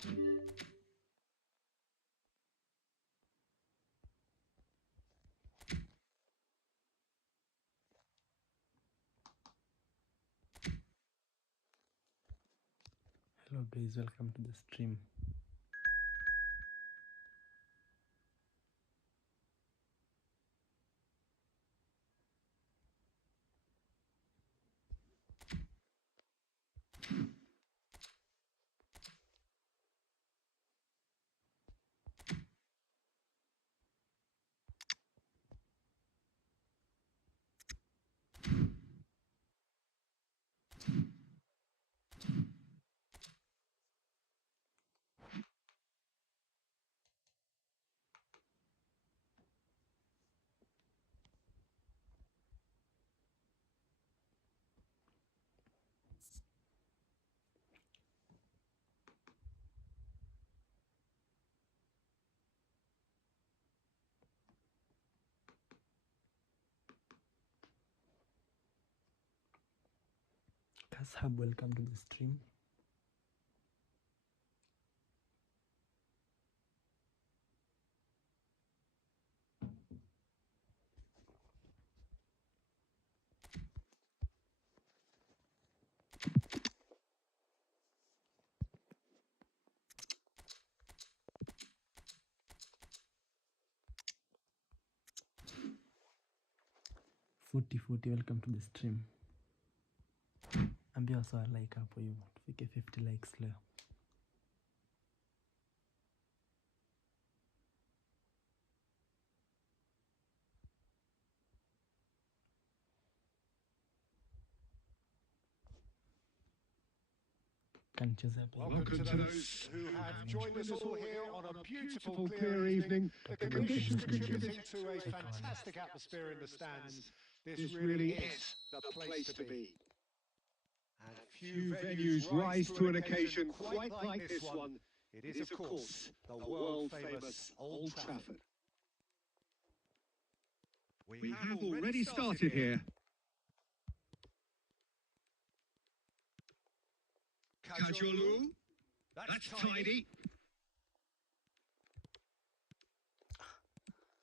Hello guys, welcome to the stream. Kashab, welcome to the stream. Forty, welcome to the stream. Ambia wasa like hapo hivyo tufike 50 likes leo. Welcome to those who have joined us all here on a beautiful, clear evening. The conditions contributing to a fantastic atmosphere in the stands. This really is the place to be. And few venues rise to an occasion quite like this one. It is, of course, the world-famous Old Trafford. We have already started here. Kajolu. That's tidy.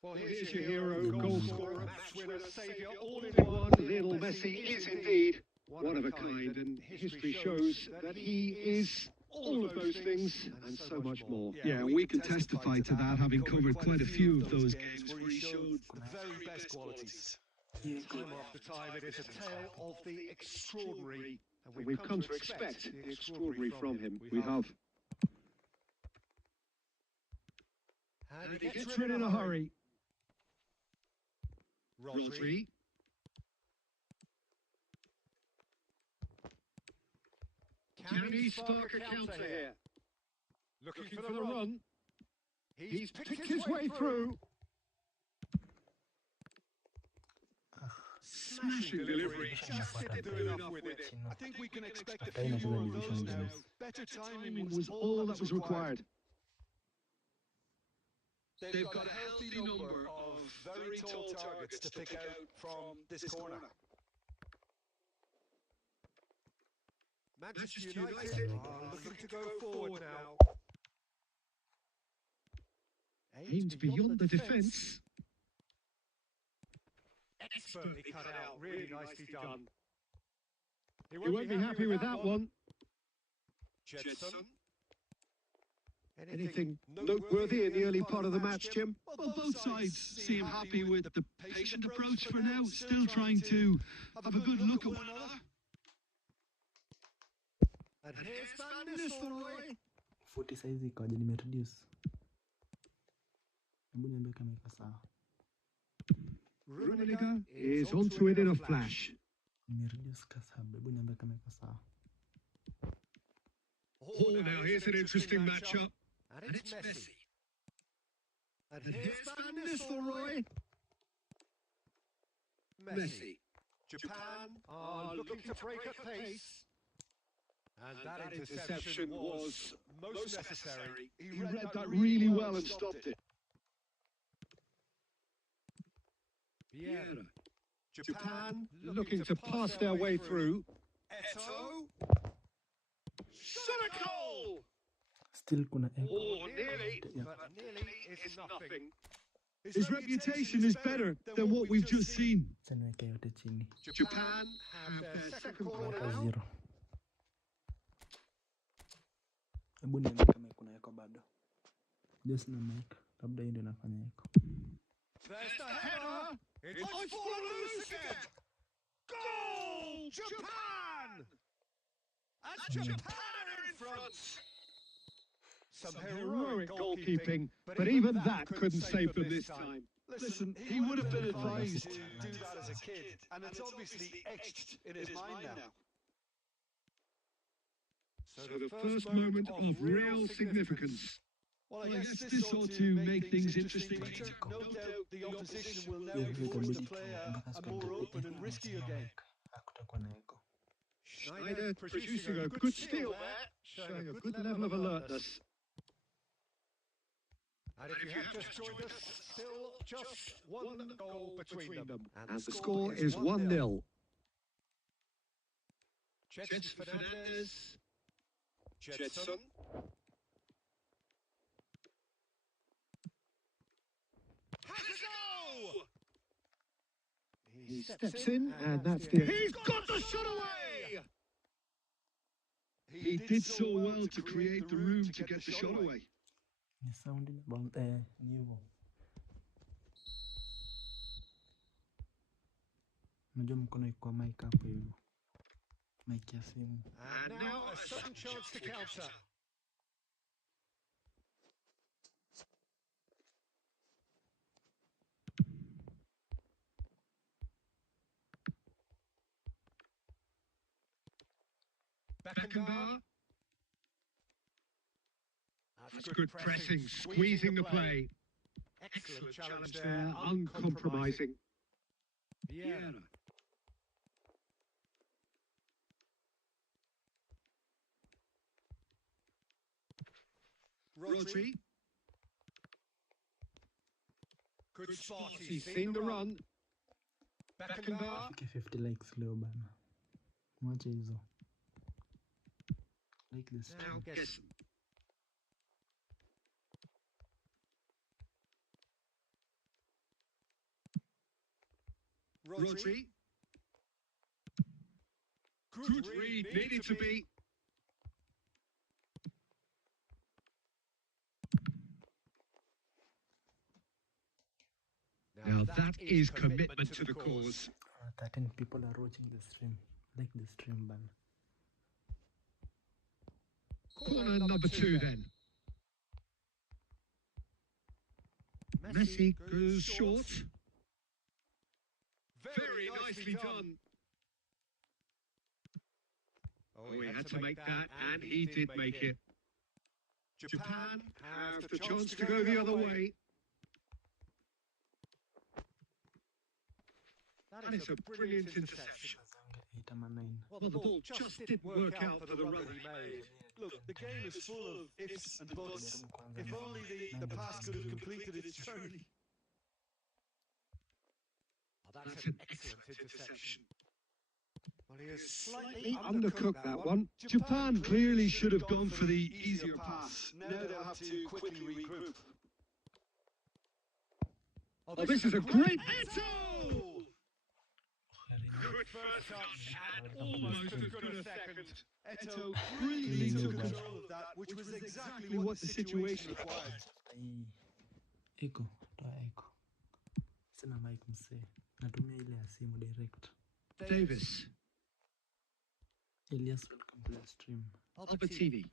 Well, here's your hero, goal scorer, match winner, saviour, all in one. Lionel Messi is indeed one of a kind, and history shows that he is all of those things and so much more. Yeah, we can testify to that, having covered quite a few of those games where he showed the very best qualities. Time after time, it is a tale of the extraordinary, and we've come to expect the extraordinary from him. We have. And he gets rid in a hurry. Rodri. Can he spark a counter here? Looking for the run. He's picked his way through. Smashing delivery. Just didn't do enough with it. I think we can expect a few more of those now. Better timing was all that was required. They've got a healthy number of very tall targets to pick out from this corner. Manchester United are looking to go forward now. Aimed beyond the defence. Expertly cut out, really nicely done. He won't be happy with that one. Jetson. Anything noteworthy in the early part of the match, Jim? Well, both sides seem happy with the patient approach for now, still trying to have a good look at one another. And here's Van Nistelrooy. 40 size ikoje nimereduce. Hebu niambie kama iko sawa. Rummenigge is onto it in a flash. Nimereduce Kashab. Hebu niambie kama iko sawa. Oh, now here's an interesting matchup. And it's Messi. And here's Van Nistelrooy. Messi. Japan are looking to break at pace. And that interception was most necessary. He read that really well and stopped it. Vieira. Japan looking to pass their way through. Eto'o. Senegal! Still kuna echo. Oh, nearly, Yeah. but nearly is nothing. His reputation is better than what we've just seen. Acha niweke yote chini. Japan have their second corner Weka now. 0. Hebu niambie kama kuna echo bado. Just na mic. Labda hii ndio inafanya echo. There's the header. It's fallen loose again. Goal! Japan! And Japan are in front. Some Heroic goalkeeping, but even that couldn't save them this time. Listen, he would have been advised to do that as a kid, and it's obviously etched in his mind now. So the first moment of real significance. Well, I guess this ought to make things interesting. Peter. No doubt the opposition will now Hiyo be hiyo forced to itabidi play a mpaka more siku open and riskier game. hakutakuwa na echo. Schneider producing a good steal there, showing a good level of alertness. And if you have just joined us, still just one goal between them. And the score is 1-0. Jetson Fernandez. Jetson. Has a go! He steps in, and that's the... He's got the shot away! He did so well to create the room to get the shot away. Ni sound ni ni hivyo. Unajua mkono iko mic hapo hivyo. Mic ya simu. And now a sudden chance to counter. Beckenbauer. That's good pressing, squeezing the play. Excellent challenge there, there, uncompromising. Vieira. Rodri. Good spot. He's seen the run. Beckenbauer. Fike 50 likes leo bana. Mwache hizo. Like this. Now Gesson. Rodri. Good read, needed to be. Now that is commitment to the cause. 13 people are watching the stream. Like the stream bana. Corner number 2 then. Messi goes short. Very nicely done. Oh, he had to make that, and he did make it. Japan have the chance to go the other way. That is a brilliant interception. 8 ama 9. Well, the ball just didn't work out for the runner. he made. Look, the game is full of ifs and buts. If only the pass could have completed its journey. Oh, That's an excellent interception. Well, he has slightly He undercooked that one. Japan clearly should have gone for the easier pass. Now they'll have to quickly regroup. Oh, this is a great Eto! Good first touch and Almost almost as good a second. Eto Really really took took control of that, which was exactly what the situation required. Ai. Iko, toa iko. Sina mic msee. Natumia ile ya simu direct. Davis, Elias, welcome to the stream. Albertini.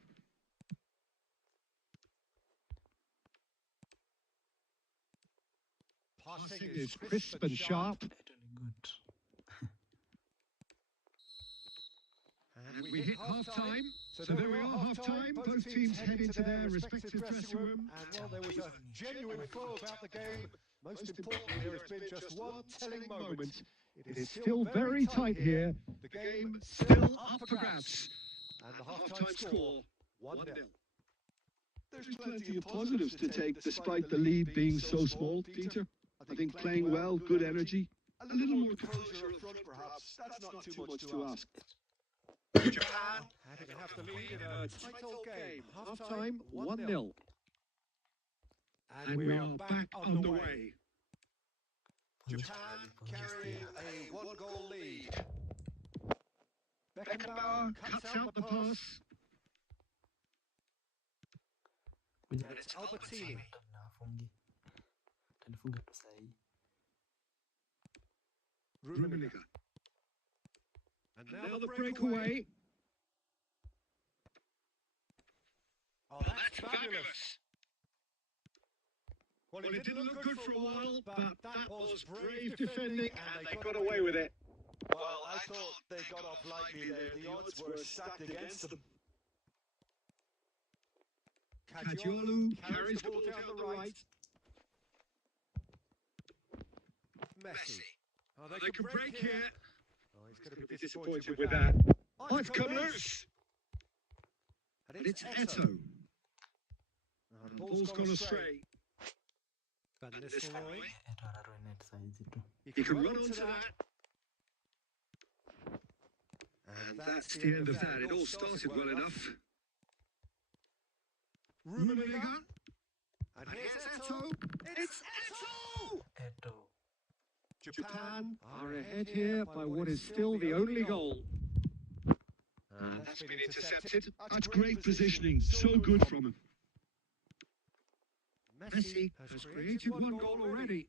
Passing is crisp and sharp. Totally good. And we hit half-time. So there we are, half-time. Both teams head into their respective dressing room. And while there was a genuine flow about the game, most importantly, there has been just one telling moment. It is still very tight here. The game still up for grabs. And the Half-time score, 1-0. There's Plenty of positives to take despite the lead being so small, Peter. I think playing well, good energy, a little more composure up front perhaps. That's not too much to ask. Japan having to have the lead in a tight old game. Half-time, 1-0. And we are back on the way. Pongezi Japan pongezi carrying ya. a one-goal lead. Beckenbauer cuts out the pass. Kuja And it's Albertini. nafungi. Tanifunga tu saa hii. Rummenigge. And Now the breakaway. Oh, that's fabulous. Well, it didn't look good for a while, but that was brave defending, and they got away with it. Well, I thought they got off lightly there. The odds were stacked against them. Caggiolo carries the ball down the right. Messi. Oh, They can break here. Oh, he's going to be disappointed with that. that. Oh, it's come loose. And It's Eto'o. Oh, The ball's gone astray. Van Nistelrooy. Eto anarua net saa hizi tu. He can run onto that. And that's the end of that. It all started well enough. Rummenigge. And here's Eto'o. It's Eto'o! Eto. Japan Are ahead here by what is still the only goal. And that's been intercepted. That's great positioning. So good from him. Messi has created one goal already.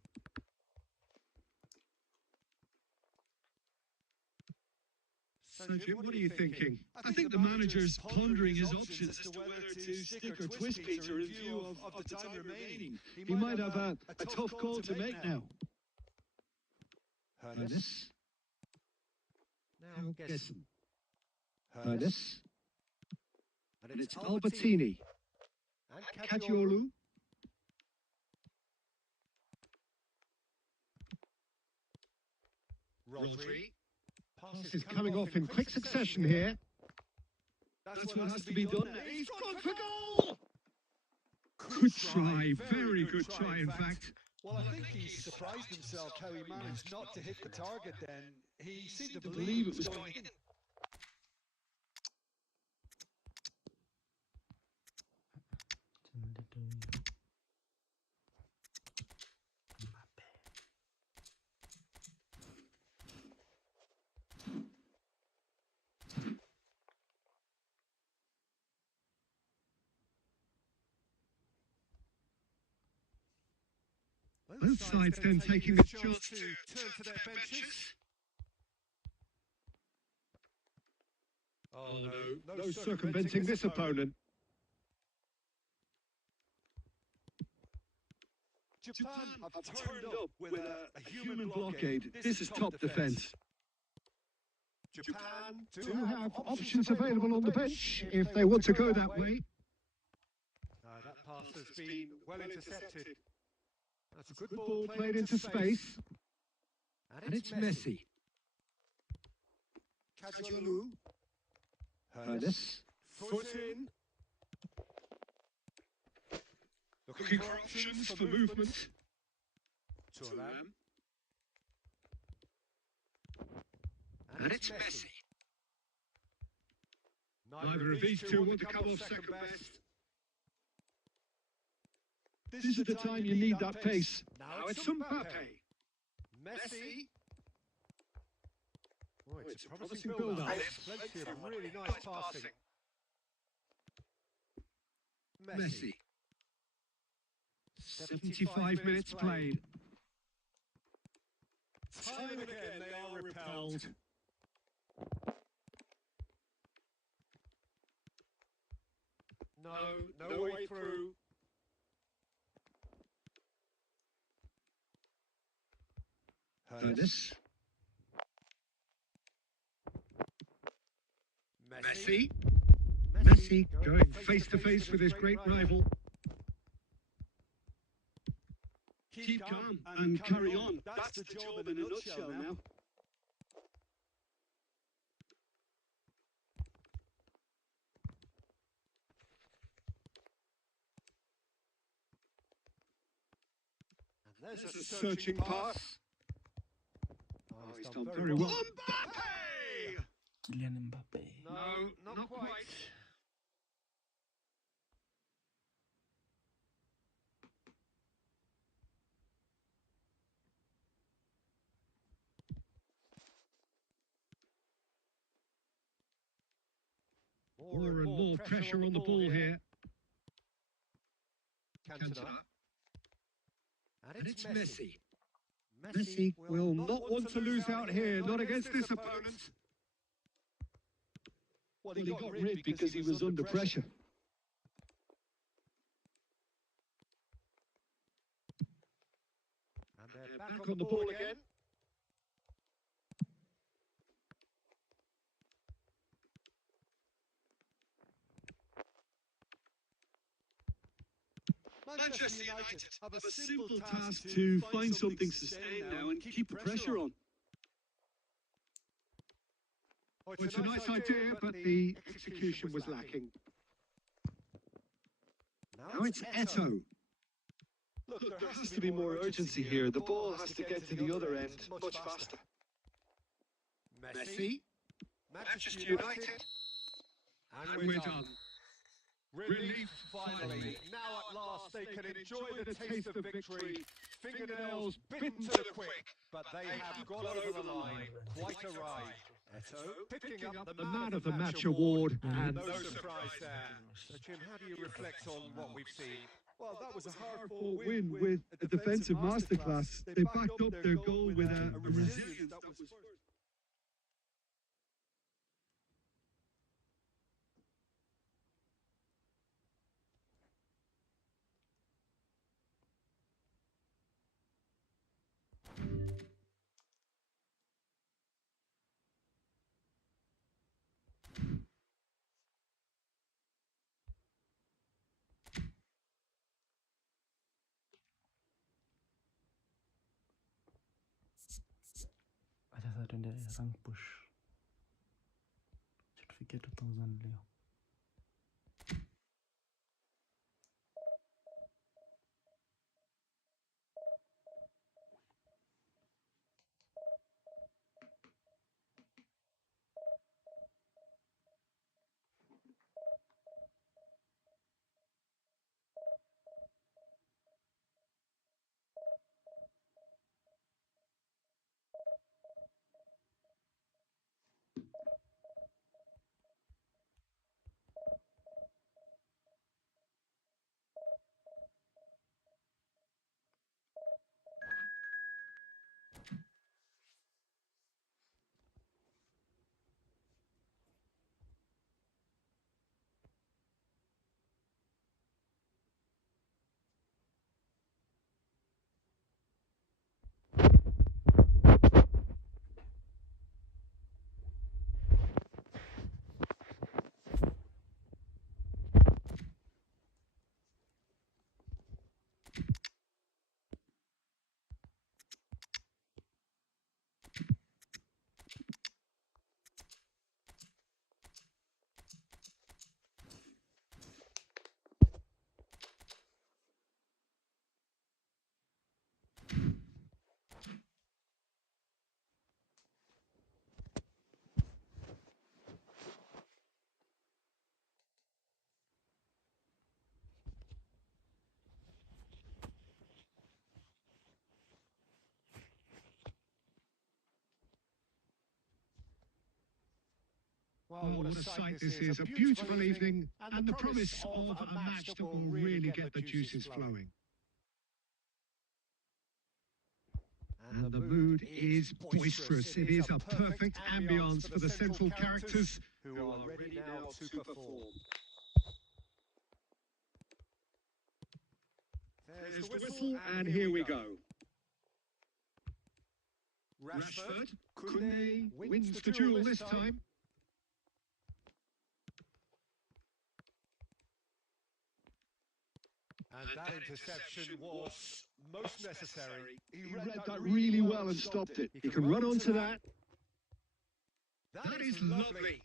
So, Jim, what are you thinking? I think the manager's pondering his options as to whether to stick or twist Peter in view of the time remaining. He might have a tough call to make now. Hoeneß. Now Gessen. Hoeneß. Hoeneß. And it's Albertini. And Caggiolo. Rodri. Pass is coming off in quick succession here. That's what has to be done. He's gone for goal! Good try, very good try, in fact. Well, I think he surprised himself how he managed not to hit the target then. He seemed to Believe believe it was going in. Tumlete huyu. Mbappe. Both sides then taking the chance to turn to their benches. Oh, No circumventing this opponent. Japan have turned up with a human blockade. blockade. This is top defence. Japan Do have options available on the bench if they want to go that way. That pass has been well intercepted. That's a good Good ball played into space. And it's Messi. Caggiolo. Hoeneß. Foot in. Looking for options for movement. Thuram. And it's Messi. Neither of these two want to come off second best. This is the time you need that pace. Now It's Mbappe. Messi. Oh, it's it's a a promising promising build-up. build-up. Plenty of really nice passing. Messi. 75 minutes played. Time and again they are repelled. No way through. Hoeneß. Messi. Messi going face to face with his great rival. Keep calm and carry on. That's the job in a nutshell now. And There's a searching pass. Oh, He's done very well. Kylian Mbappe. No, not quite. More and more pressure on the ball here. Cantona. And it's Messi. Messi will not want to lose out here, not against this opponent. Well, He got rid because he was under pressure. And they're Back on the ball again. Manchester United have a simple task to find something sustained now and keep the pressure on. Oh, It's a nice idea, but the execution was lacking. Now it's Eto'o. Look, there has to be more urgency here. The ball has to get to the other end much faster. Messi. Manchester United. And we're done. Relief, finally. Now at last they can enjoy the taste of victory. Fingernails bitten to the quick, but they have got over the line. Quite a ride. Eto'o picking up the Man of the Match award, and no surprise there. So Jim, how do you reflect on what we've seen? Well, that was a hard Fought win with a defensive masterclass. They backed up their goal with a resilience that was first. Sasa tuende rank push. Tufikie 2000 leo. Oh, what a sight this is. A beautiful evening and the promise of a match that will really get the juices flowing. And the mood is boisterous. It is a perfect ambience for the central characters who are ready now to perform. There's the whistle, and here we go. Rashford, Koundé wins the duel this time. And that interception was most necessary. He read that really well and stopped it. He can run onto that. That is lovely.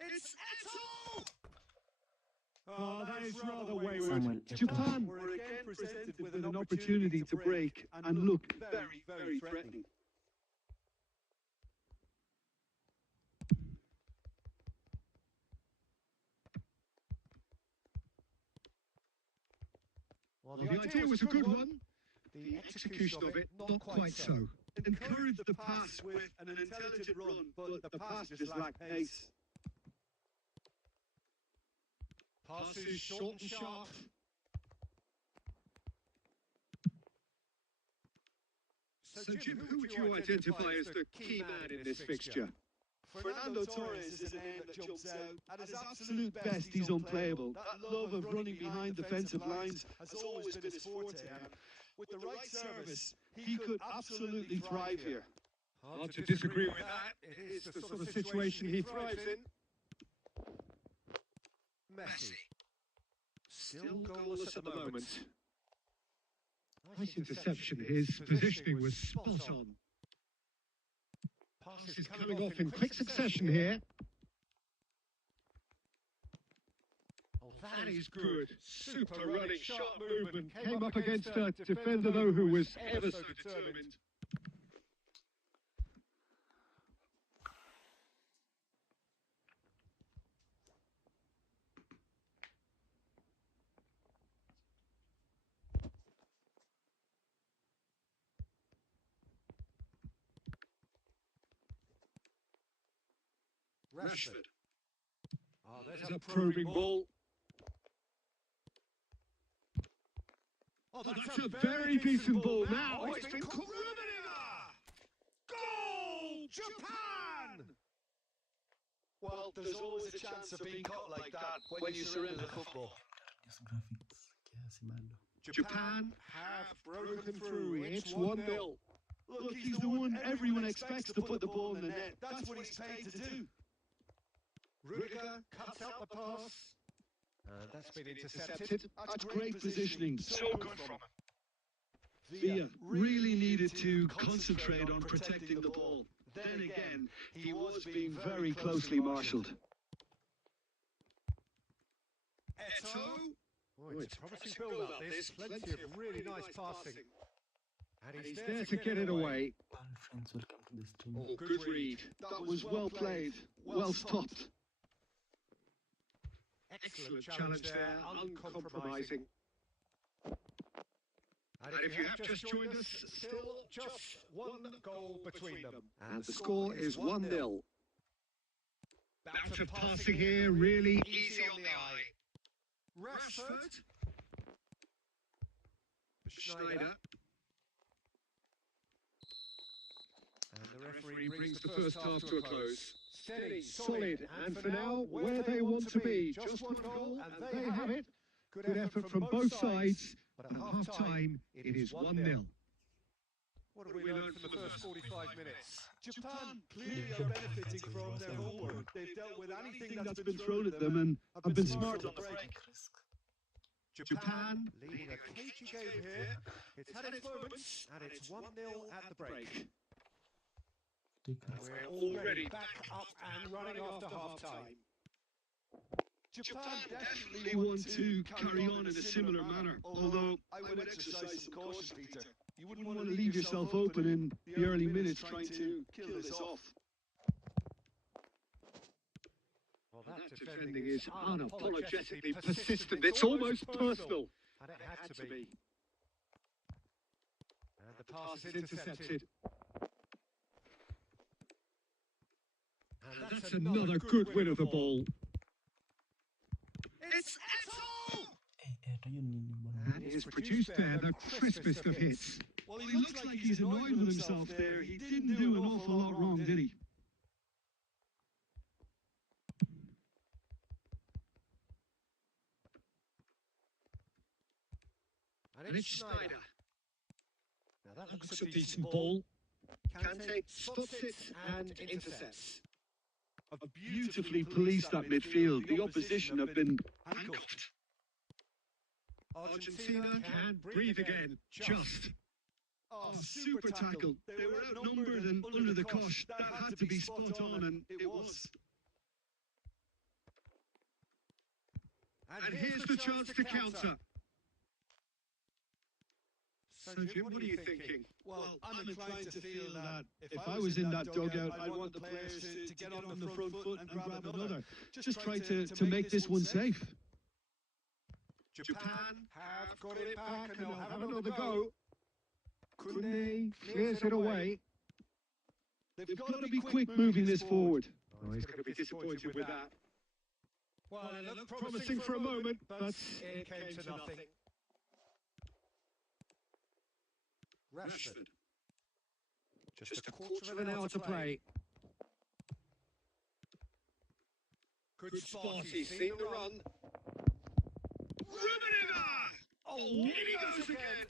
It's Eto'o! Oh, that is rather wayward. Samuel Japan were again presented with an opportunity to break and look very, very threatening. Well, the idea was a good one. The execution of it, not quite so. Encouraged the pass with an intelligent run, but the pass just lacked pace. Passes short and sharp. So Jim, who would you identify as the key man in this fixture? Fernando Torres is a name that jumps out. At his absolute best, he's unplayable. That love of running behind defensive lines has always been his forte. With the right service, he could absolutely thrive here. Hard to disagree with that. It is the sort of situation he thrives in. Messi. Still goalless at the moment. Nice interception. His positioning was spot on. Pass is coming off in quick succession here. Oh, that is good. Super running, sharp movement. Came up against a defender, though, who was ever so determined. Rashford. Oh, there's a probing ball. Oh, That's a very decent ball now. Oh, it's been caught. Goal! Japan! Well, there's always a chance of being caught like that when you surrender the football. Japan have broken through. It's 1-0. Look, he's the one everyone expects to put the ball in the net. That's what he's paid to do. Rudiger cuts out the pass. That's been intercepted. That's great positioning. So good from him. Villa Villa really needed to concentrate on protecting the ball. Then again, he was being very closely marshalled. Eto'o. Oh, it's a promising build-up, this. Plenty of really nice passing. And he's there to get it away. Friends, welcome to the stream. Oh, good read. That was well played. Well stopped. Excellent challenge there, uncompromising. And if you have just joined us, still just one goal between them. And the score is 1-0. Bout of passing here, really easy on the eye. Rashford. Schneider. And the referee Brings the first half to a close. Steady, Solid, and for now, where they want to be. Just one goal, and they have it. Good effort from both sides, but at half-time, it is 1-0. What have we learned from the first 45 minutes? Japan clearly are benefiting from their homework. They've dealt with anything that's been thrown at them and have been smart on the break. Japan leading a cagey game here. It's had its moments, and it's 1-0 at the break. We're already back up and running after half-time. Japan definitely want to carry on in a similar manner, although I would exercise some caution, Peter. You wouldn't want to leave yourself open in the early minutes trying to kill this off. Well, that defending is unapologetically persistent. It's almost personal. And it had to be. And the pass is intercepted. And that's another good win of the ball. It's Eto'o! And he's produced there the crispest of hits. Well, he looks like he's annoyed with himself there. He didn't do an awful lot wrong, did he? And it's Schneider. Now that looks a decent ball. Kante spots it and intercepts. Have beautifully policed that midfield. The opposition have been handcuffed. Argentina can breathe again. Just. Oh, Super tackle. They were outnumbered and under the cosh. That had to be spot on, and it was. And here's the chance to counter. So, Jim, what are you thinking? Well, I'm inclined to feel that if I was in that dugout, I'd want the players to get on the front foot and grab another. Just try to make this one safe. Japan have got it back and they'll have another go. go. Kunde clears it away. They've got to be quick moving this forward. Oh, he's going to be disappointed with that. Well, it looked promising for a moment, but it came to nothing. Rashford. Just a quarter of an hour to play. Good spot, he's seen the run. Rummenigge! Oh, in he goes again.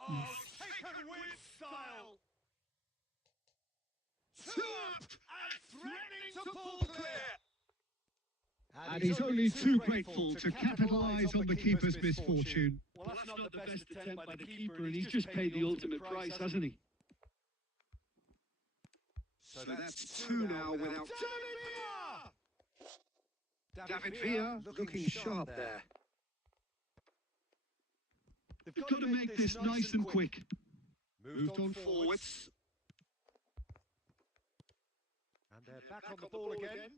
Oh, taken with style. Two up and threatening to pull clear. And he's only too grateful to capitalise on the keeper's misfortune. Well, that's not the best attempt by the keeper, and he's just paid the ultimate price, hasn't he? So that's two now without... David Villa looking sharp there. They've got to make this nice and quick. Moved on forwards. And they're back on the ball again.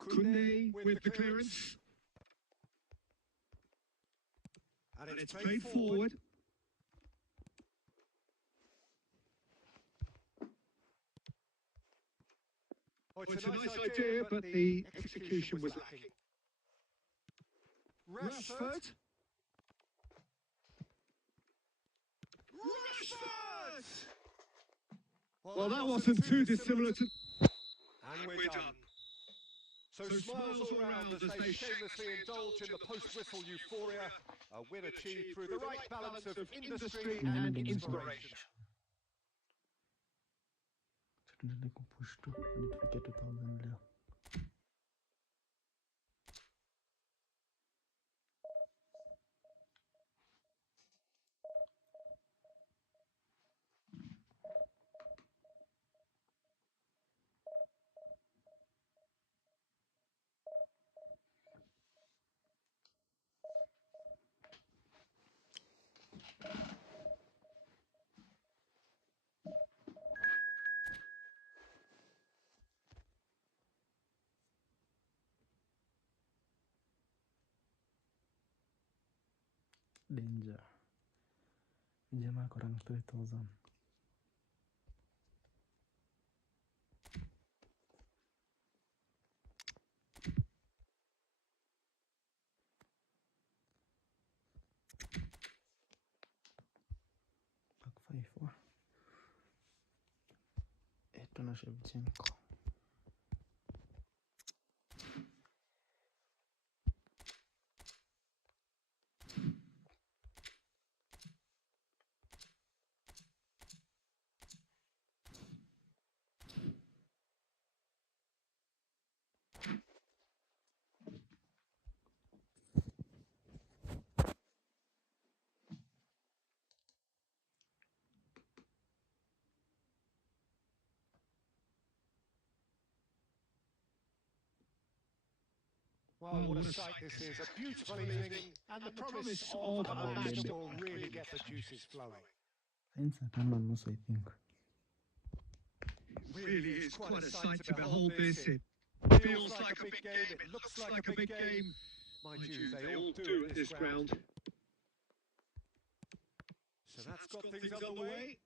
Kunde with the clearance. And It's played forward. Oh, It's a nice idea, but the execution was lacking. Rashford. Well, that wasn't too dissimilar to... And we're done. So smiles all around as they shamelessly indulge in the post-whistle euphoria, a win achieved through the right balance of industry and inspiration. Tuendelee kupush tu hadi tufike 2000 leo. Danger. Jamaa ako rank 3000. Back 5 wa. Eto na Shevchenko. Well, what a sight this is, a beautiful evening, and the promise of a match that will really get the juices flowing. Hence at 1:30 I think. It really is quite a sight to behold this. It feels like a big game. It looks like a big game. Mind you, they all do at this ground. So that's got things underway.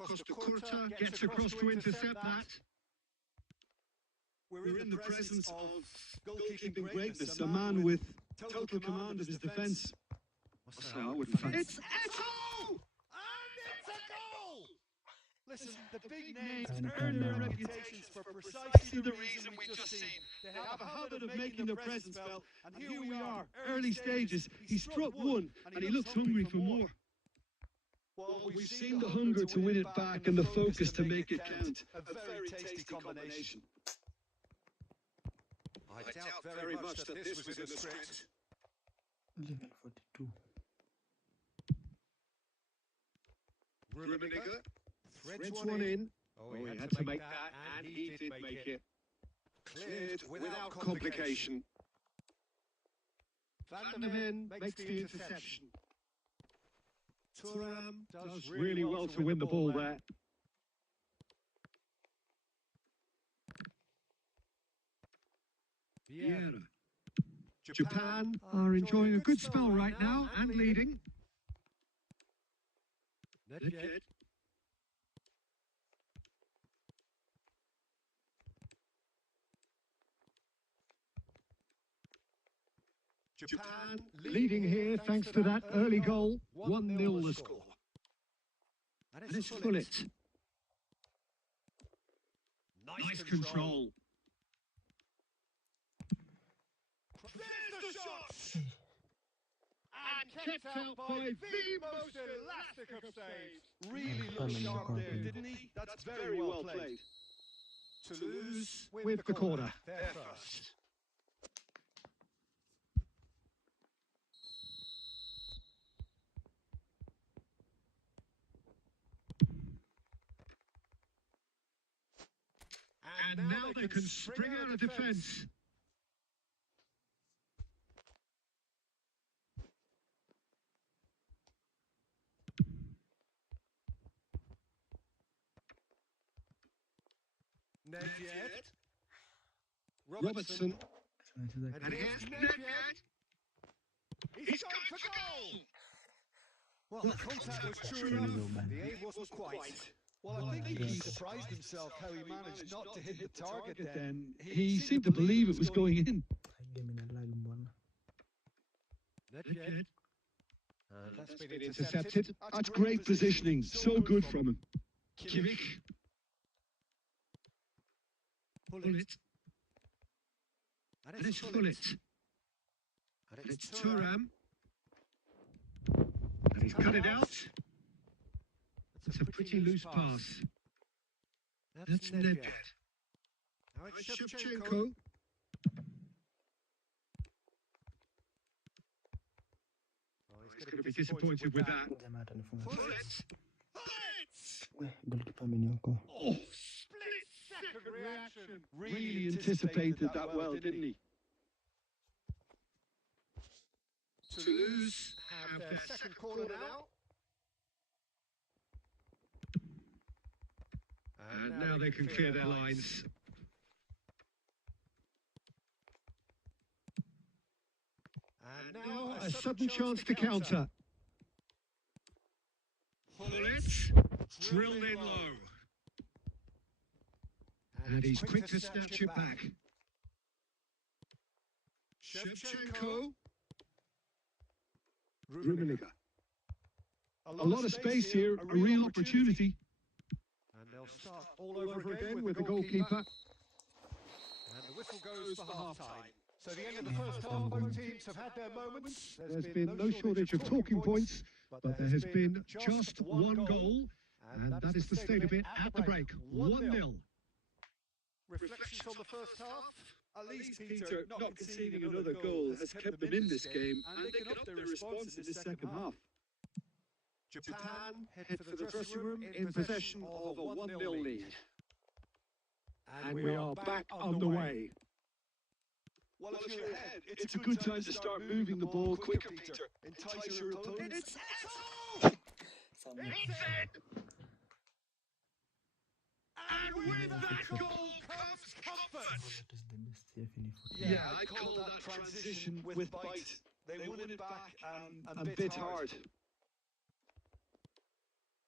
Costacurta gets across to intercept that. We're in the presence of goalkeeping greatness, a man with total command of his defence. It's Eto'o! And it's a goal! Listen, the big names And earn their now. reputations for precisely the reason we've just seen. They have a habit of making their presence felt, and here we are, early stages. He struck one, and he looks hungry for more. Well, We've seen the hunger to win it back and the focus to make it count. A very tasty combination. I doubt very much that this was in the script. 11:42. Rummenigge Threads one in. Oh, He had to make that, and he did make it. Cleared without complication. Van der Ven makes the interception. Thuram Does really well to win the ball there. Vieira. Japan are enjoying a good spell right now and leading. Nedved. Japan Leading here thanks to that early goal. 1-0 the score. And it's Gullit. Nice control. There's the shot! And kept out by the most elastic of saves. Really looked sharp there, didn't he? That's very well played. Toulouse With the corner. They're first. And now they can spring out of defence. Nedved. Robertson. Tunacheza And here's Nedved. He's going for goal! Well, the contact was true enough. The aim wasn't quite. Well, I think he surprised himself how he managed not to hit the target then. He seemed to believe it was going in. game ina lag mbona. Nedved. That's been intercepted. That's great positioning. So good from him. Kimmich. Gullit. And it's Gullit. And it's Thuram. And he's cut it out. That's a pretty loose pass. That's Nedved. Now It's it's Shevchenko. Shevchenko. Oh, He's going to be disappointed with that. Jamaa atanifunga. Gullit. We goalkeeper ameniokoa. Oh, Split second reaction. Really anticipated that well, didn't he? Toulouse have their second corner now. and now they can clear their lines. And now A sudden chance to counter. Gullit. Drilled in low. And he's quick to snatch it back. Shevchenko. Rummenigge. A lot of space here, a real opportunity. And they'll start all over again with the goalkeeper. And the whistle goes for half-time. So the end of the first half, both teams have had their moments. There's been no shortage of talking points, but there has been just one goal, and that is the state of it at the break. 1-0. Reflections on the first half? At least Peter, not conceding another goal has kept them in this game, and they can up their response in the second half. Japan Head for the dressing room in possession of a 1-0 lead. And we are back on the way. Well, if you're ahead, it's a good time to start moving the ball quicker, Peter. Entice your opponent. It's Sana. And with that goal comes comfort. That is the best CF in football. Yeah, I call that transition with bite. They won it back and bit hard.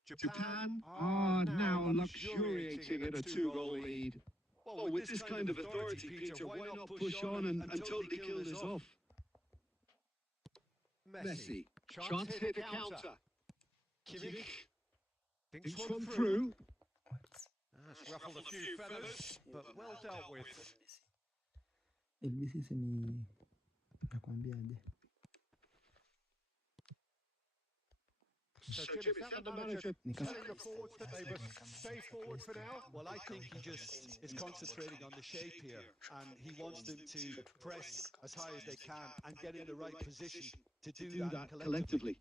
Japan are now luxuriating in a 2-goal lead. Well, with this kind of authority, Peter, why not push on and totally kill this off? Messi. Chance here to counter. Kimmich Thinks one through. That's ruffled a few feathers, but well dealt with. LBC ni nakwambiaje? So Jim, is that the manager Ni kama telling the forwards that they must stay forward for now? Well, I think he just is concentrating on the shape here, and he wants them to press as high as they can and get in the right position to do that collectively.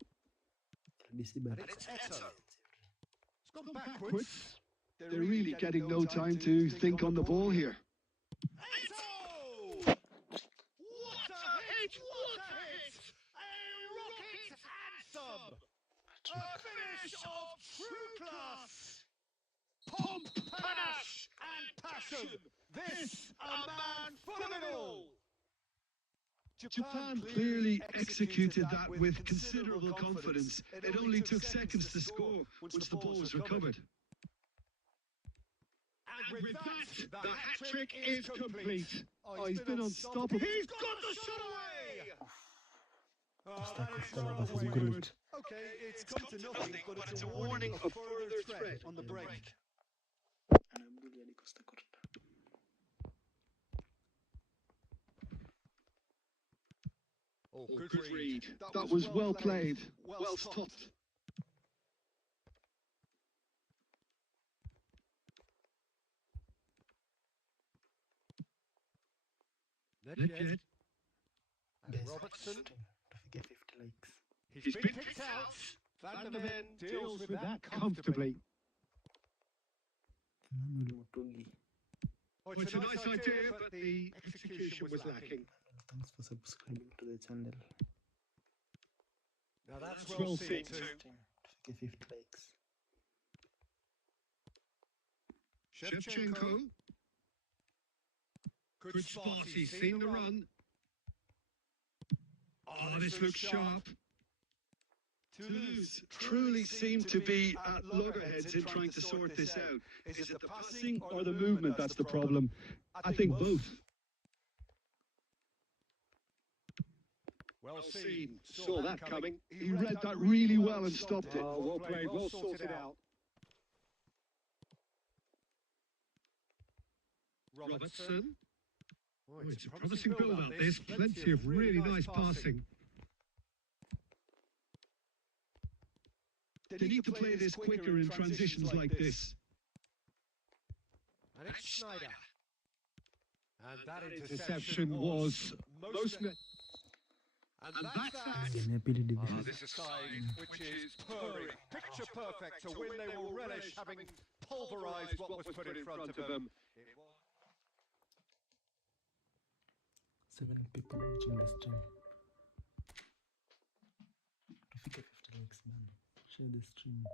LBC And bado. it's Eto. It's gone backwards. They're really getting no time to think on the ball here. Eto! What a hit! What a hit! A rocket anthem! A action! This, a man full of it all! Japan clearly executed that with considerable confidence. It only took seconds to score once the ball was recovered. And with that, the hat-trick is complete. Oh, he's been unstoppable. He's got the shot away! Oh, that is Costello so versus wayward. Gullit. Okay, it's come to nothing, but it's a warning of further threat on the break. Anambulia di Costa Curta. Oh, Good read. That was well played. Well stopped. Nedved. And Best Robertson. to get 50 likes. He's been picked out. Van der Ven deals with that comfortably. Manuel Mutugi. Oh, It's a nice idea, but the execution was lacking. Thanks for subscribing to the channel. Now that's Well well seen seen too. To get 50 likes. Shevchenko. Good spot. He's seen the run. Oh, this looks sharp. Toulouse truly seem to be at loggerheads in trying to sort this out. Is it the passing or the movement that's the problem? I think both. Well seen. Saw that coming. He read that really well and stopped it. Oh, well played, well sorted out. Robertson. Oh, It's a promising build-up. There's plenty of really nice passing. They need to play this quicker in transitions like this. And it's Schneider. And that Interception was most... And that's that. Again, ability Ah, versus this is a side which is purring, picture perfect to win. They will relish having pulverised what was put in front of them. 7 people watching this stream. To get 50 likes, man. Share this stream.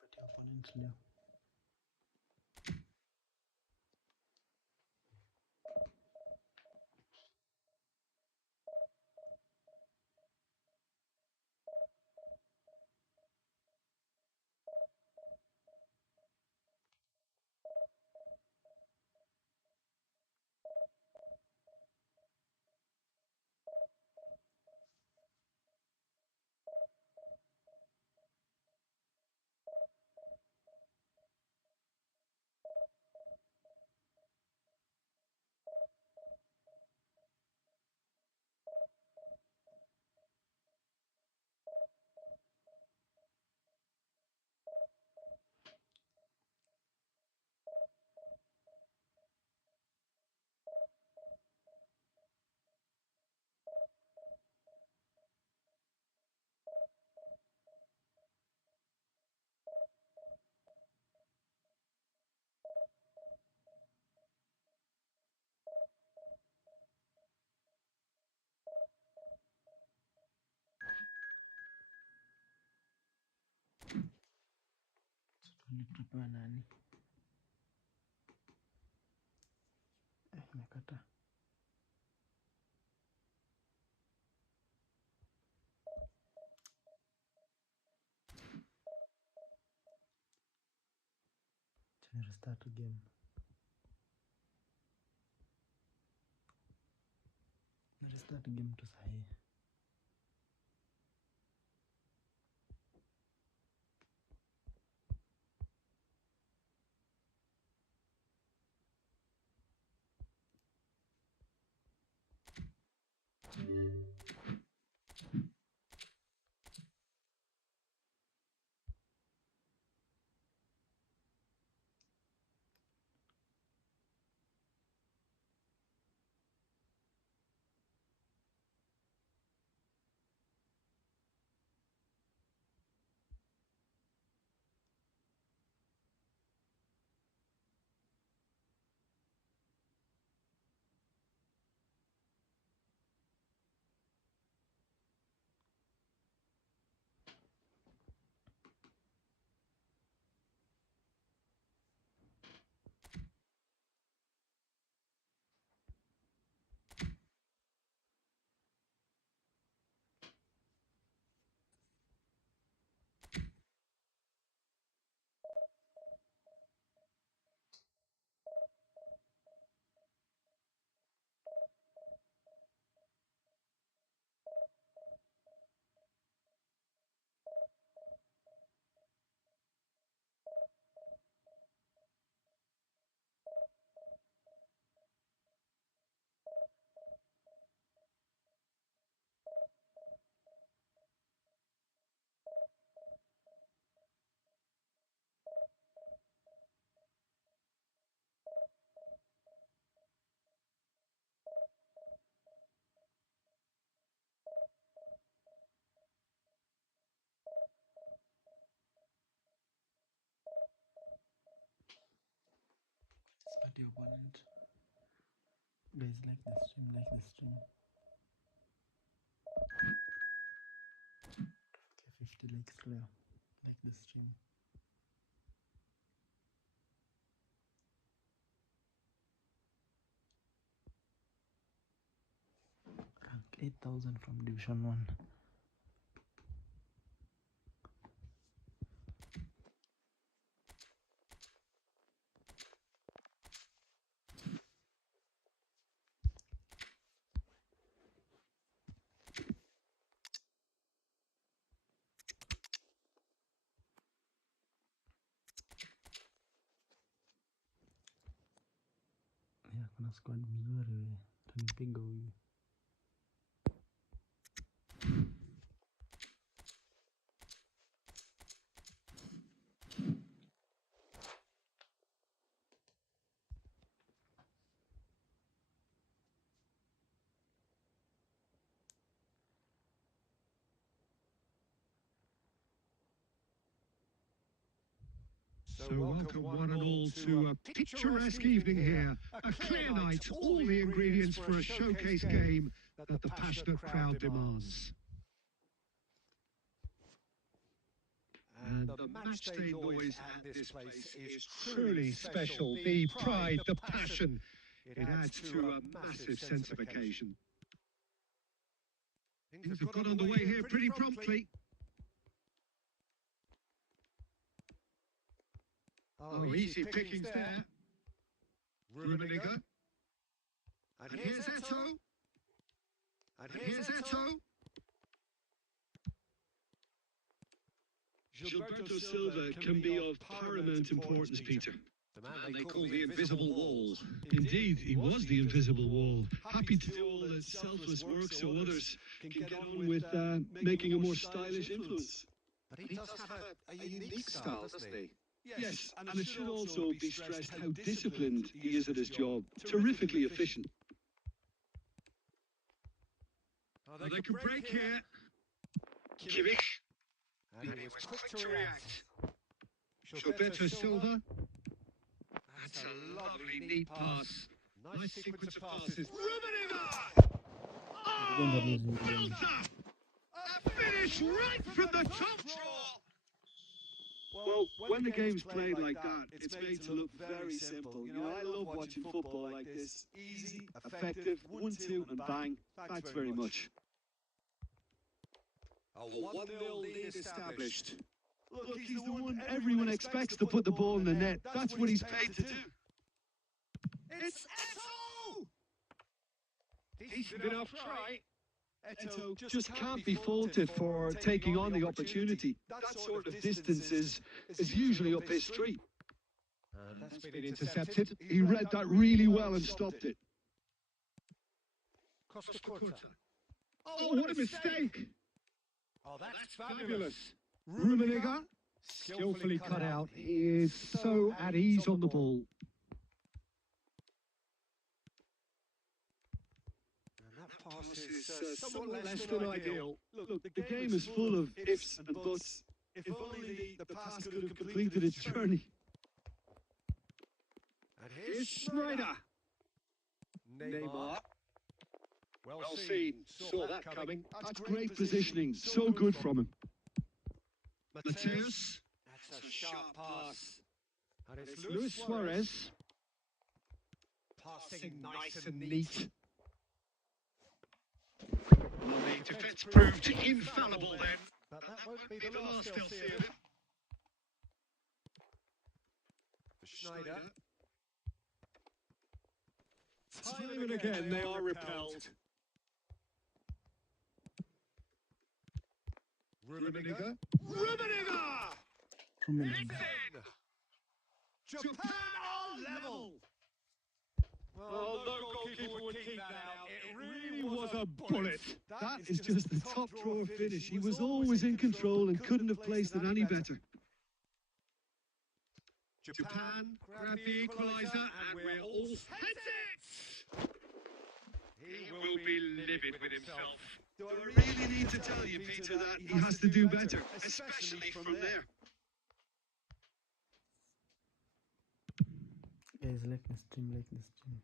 But your opponent Leo. Tulipewa nani? Imekata. Restart the game. Restart the game to sahi. Start your opponent. Guys, like the stream, like the stream. Okay, 50 likes clear. Like the stream. Rank 8,000 from Division 1. Ya, kuna squad mzuri we. Tanipiga huyu. So welcome one and all to a picturesque evening here. A clear night, all the ingredients for a showcase game that the passionate crowd demands. And the matchday noise at this place is truly special. The pride, the passion, it adds to a massive sense of occasion. Things have got underway here pretty promptly. Oh, easy pickings there. Rummenigge. And here's Eto'o. And here's Eto'o. Gilberto Silva can be of paramount importance, Peter. The man they call the Invisible Wall. Indeed, he was the Invisible Wall. Happy to do all the selfless work so others can get on with making a more stylish influence. But he does have a unique style, doesn't he? Yes, and it should also be stressed how disciplined he is at his job. Terrifically efficient. Oh, They could break here. Kimmich. And he was quick to react. Gilberto Silva. That's a lovely, neat pass. Nice sequence of passes. Rummenigge! Oh, belter! A finish right from the top draw! Well, when the game's played like that, it's made to look very simple. You know, I love watching football like this. Easy, effective, 1-2 and bang. Thanks very much. A 1-0 lead established. Look, he's the one everyone expects to put the ball in the net. That's what he's paid to do. It's Eto'o! Decent enough try. Eto'o just can't be faulted for taking on the opportunity. That sort of distance is usually up his street. That's been intercepted. He read that really well and stopped it. Costa Curta. Oh, what a mistake! Oh, that's fabulous. Rummenigge, skillfully cut out. He is so at ease on the ball. And that pass is somewhat less than ideal. Look, the game is full of ifs and buts. If only the pass could have completed its journey. And Here's Schneider. Neymar. Well seen. Saw that coming. That's great positioning. So good from him. Mateus. That's a sharp pass. And it's Luis Suarez. passing nice and neat. Well, the defence proved infallible then. But that won't be the last they'll see of it. Schneider. Time and again they are repelled. Rummenigge. Rummenigge. Japan are level. Well, no goalkeeper would keep that out. It really was a bullet. That is just the top drawer finish. He was always in control and couldn't have placed it any better. Japan grabbed the equaliser and we're all set. He Will be livid with himself. Do I really need to tell you, Peter, that he has to do better, especially from there? Guys, like this stream, like this stream.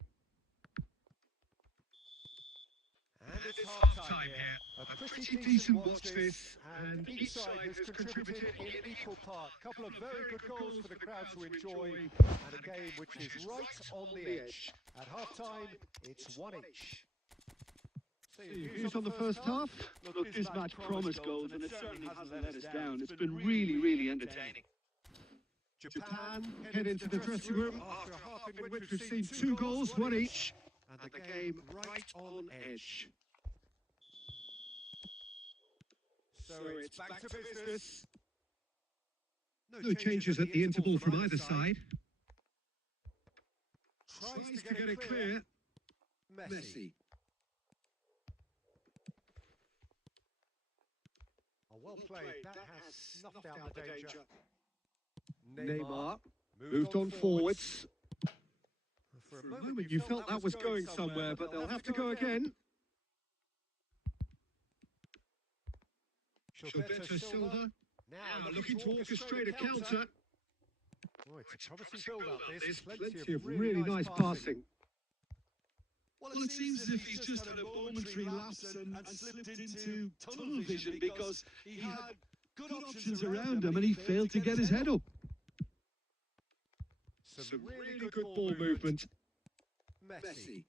And it's Half half time time here. here. A pretty decent watch this, and each side has contributed in equal part. A couple of very good goals for the crowd to enjoy, and a game which is right on the edge. At half time, it's one each. Views on the first half? Look, this match promised goals, and it certainly hasn't let us down. It's been really, really entertaining. Japan head into the dressing room after a half in which we've seen 2 goals, 1 each, and the game right on edge. So it's back to business. No changes at the interval from either side. Tries to get it clear. Messi. Oh, well played. That has snuffed out the danger. Neymar moved on forwards. For a moment you felt that was going somewhere, but they'll have to go again. Gilberto Silva now looking to orchestrate a counter. Oh, it's a promising build-up. There's plenty of really nice passing. Well, it seems as if he's just had a momentary lapse and slipped into tunnel vision because he had good options around him and he failed to get his head up. Some really good ball movement. Messi.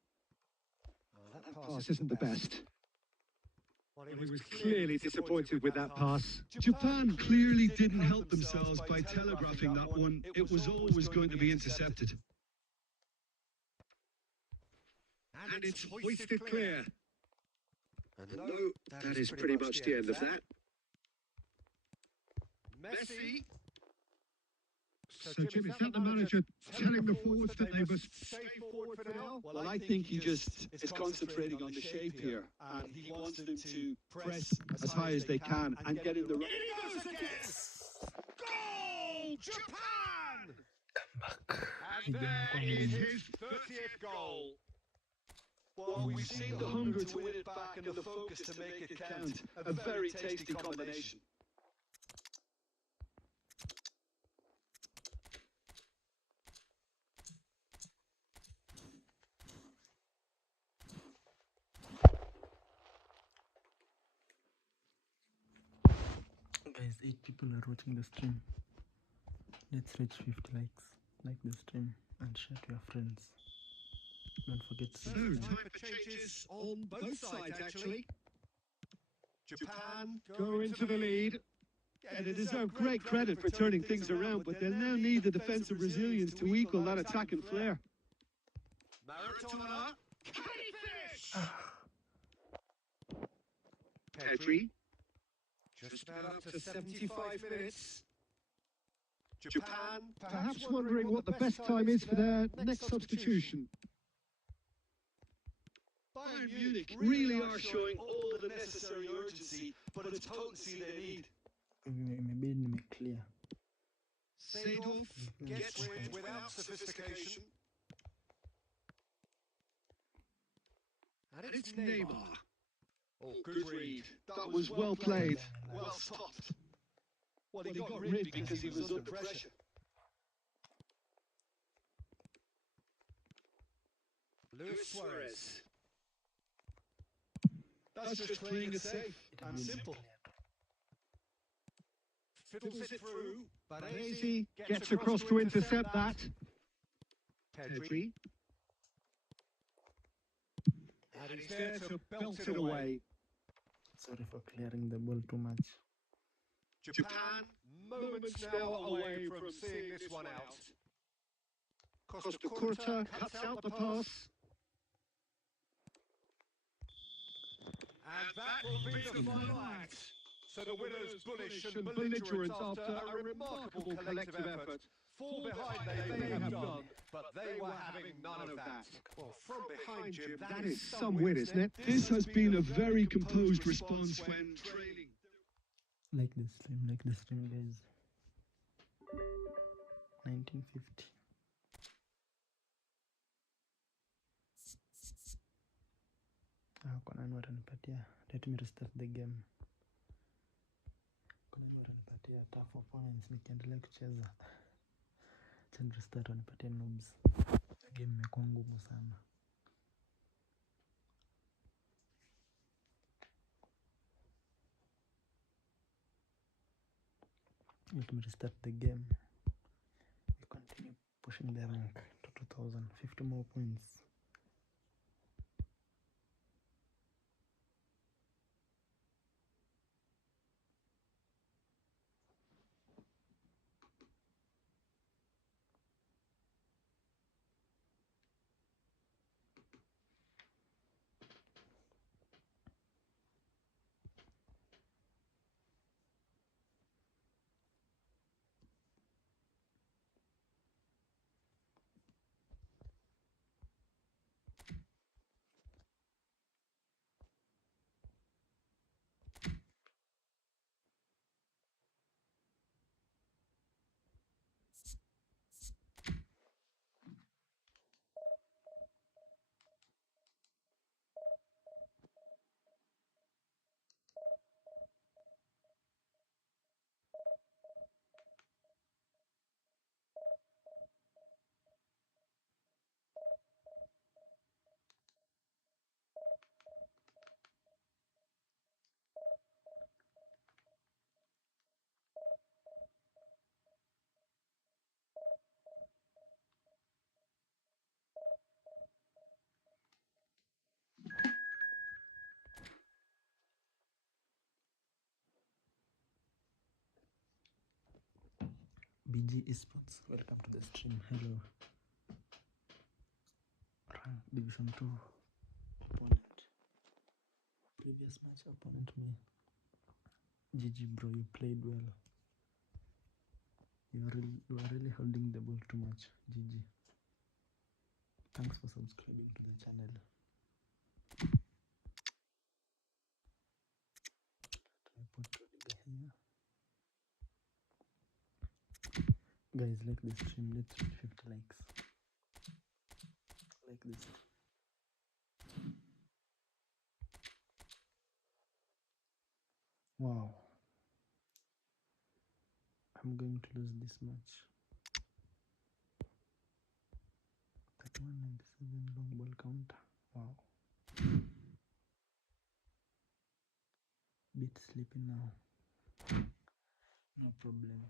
Oh, that Pass isn't the best. Well, He was clearly disappointed with that pass. Japan clearly didn't help themselves by telegraphing that one. It was always going to be intercepted. And it's hoisted clear. And no, that is pretty much the end of that. Messi. So, Jim, is that the manager telling the forwards that they must stay forward for now? Well, I think he just is concentrating on the shape here, and he wants them to press as high as they can and get in the right. Goal! Japan! Back. And there is his 30th goal. Well, we've seen the hunger to win it back and the focus to make it count. A very tasty combination. Guys, 8 people are watching the stream. Let's reach 50 likes. Like the stream and share to your friends. Don't forget to So, subscribe. time for changes on both sides, actually. Japan go into the lead. Yeah, they deserve great credit for turning things around, but they'll now need the defensive resilience to equal that attacking flair. Maradona. Can he finish? Pedri. Just about up to 75 minutes. Japan, Perhaps wondering what the best time is for their next substitution. Bayern Munich really are showing all the necessary urgency, but it's potency they need. Imebidi nimeclear. Seedorf gets rid without sophistication. And it's Neymar. Oh, good read. That was well played. Well stopped. Well, he got rid because he was under pressure. Luis Suarez. That's just playing it safe and simple. Fiddles it through. Baresi gets across to intercept that. Pedri. And he's there to belt it away. Sorry for clearing the ball too much. Japan, moments now away from seeing this one out. Costa Curta cuts out the pass. And that will be the final act. So the winners bullish and belligerent after a remarkable collective effort. Fall behind they may have done, but they were having none of that. Well, from behind, Jim, That is some win, isn't it? This has been a very composed response when trailing. Like the stream, guys. 1950. Kuna nani watanipatia? Let me restart the game. Kuna nani watanipatia tough opponents nikiendelea kucheza. Then restart wanipatia noobs. Game imekuwa ngumu sana. Let me restart the game. We continue pushing the rank to 2000. 50 more points. BG Esports, welcome to the stream. Hello. Rank Division 2 opponent. Previous match opponent me. GG bro, you played well. You are really holding the ball too much. GG. Thanks for subscribing to the channel. Tripod here. Guys, like this stream, let's reach 50 likes. Like this. Wow. I'm going to lose this match. 3197 long ball counter. Wow. Bit sleepy now. No problem.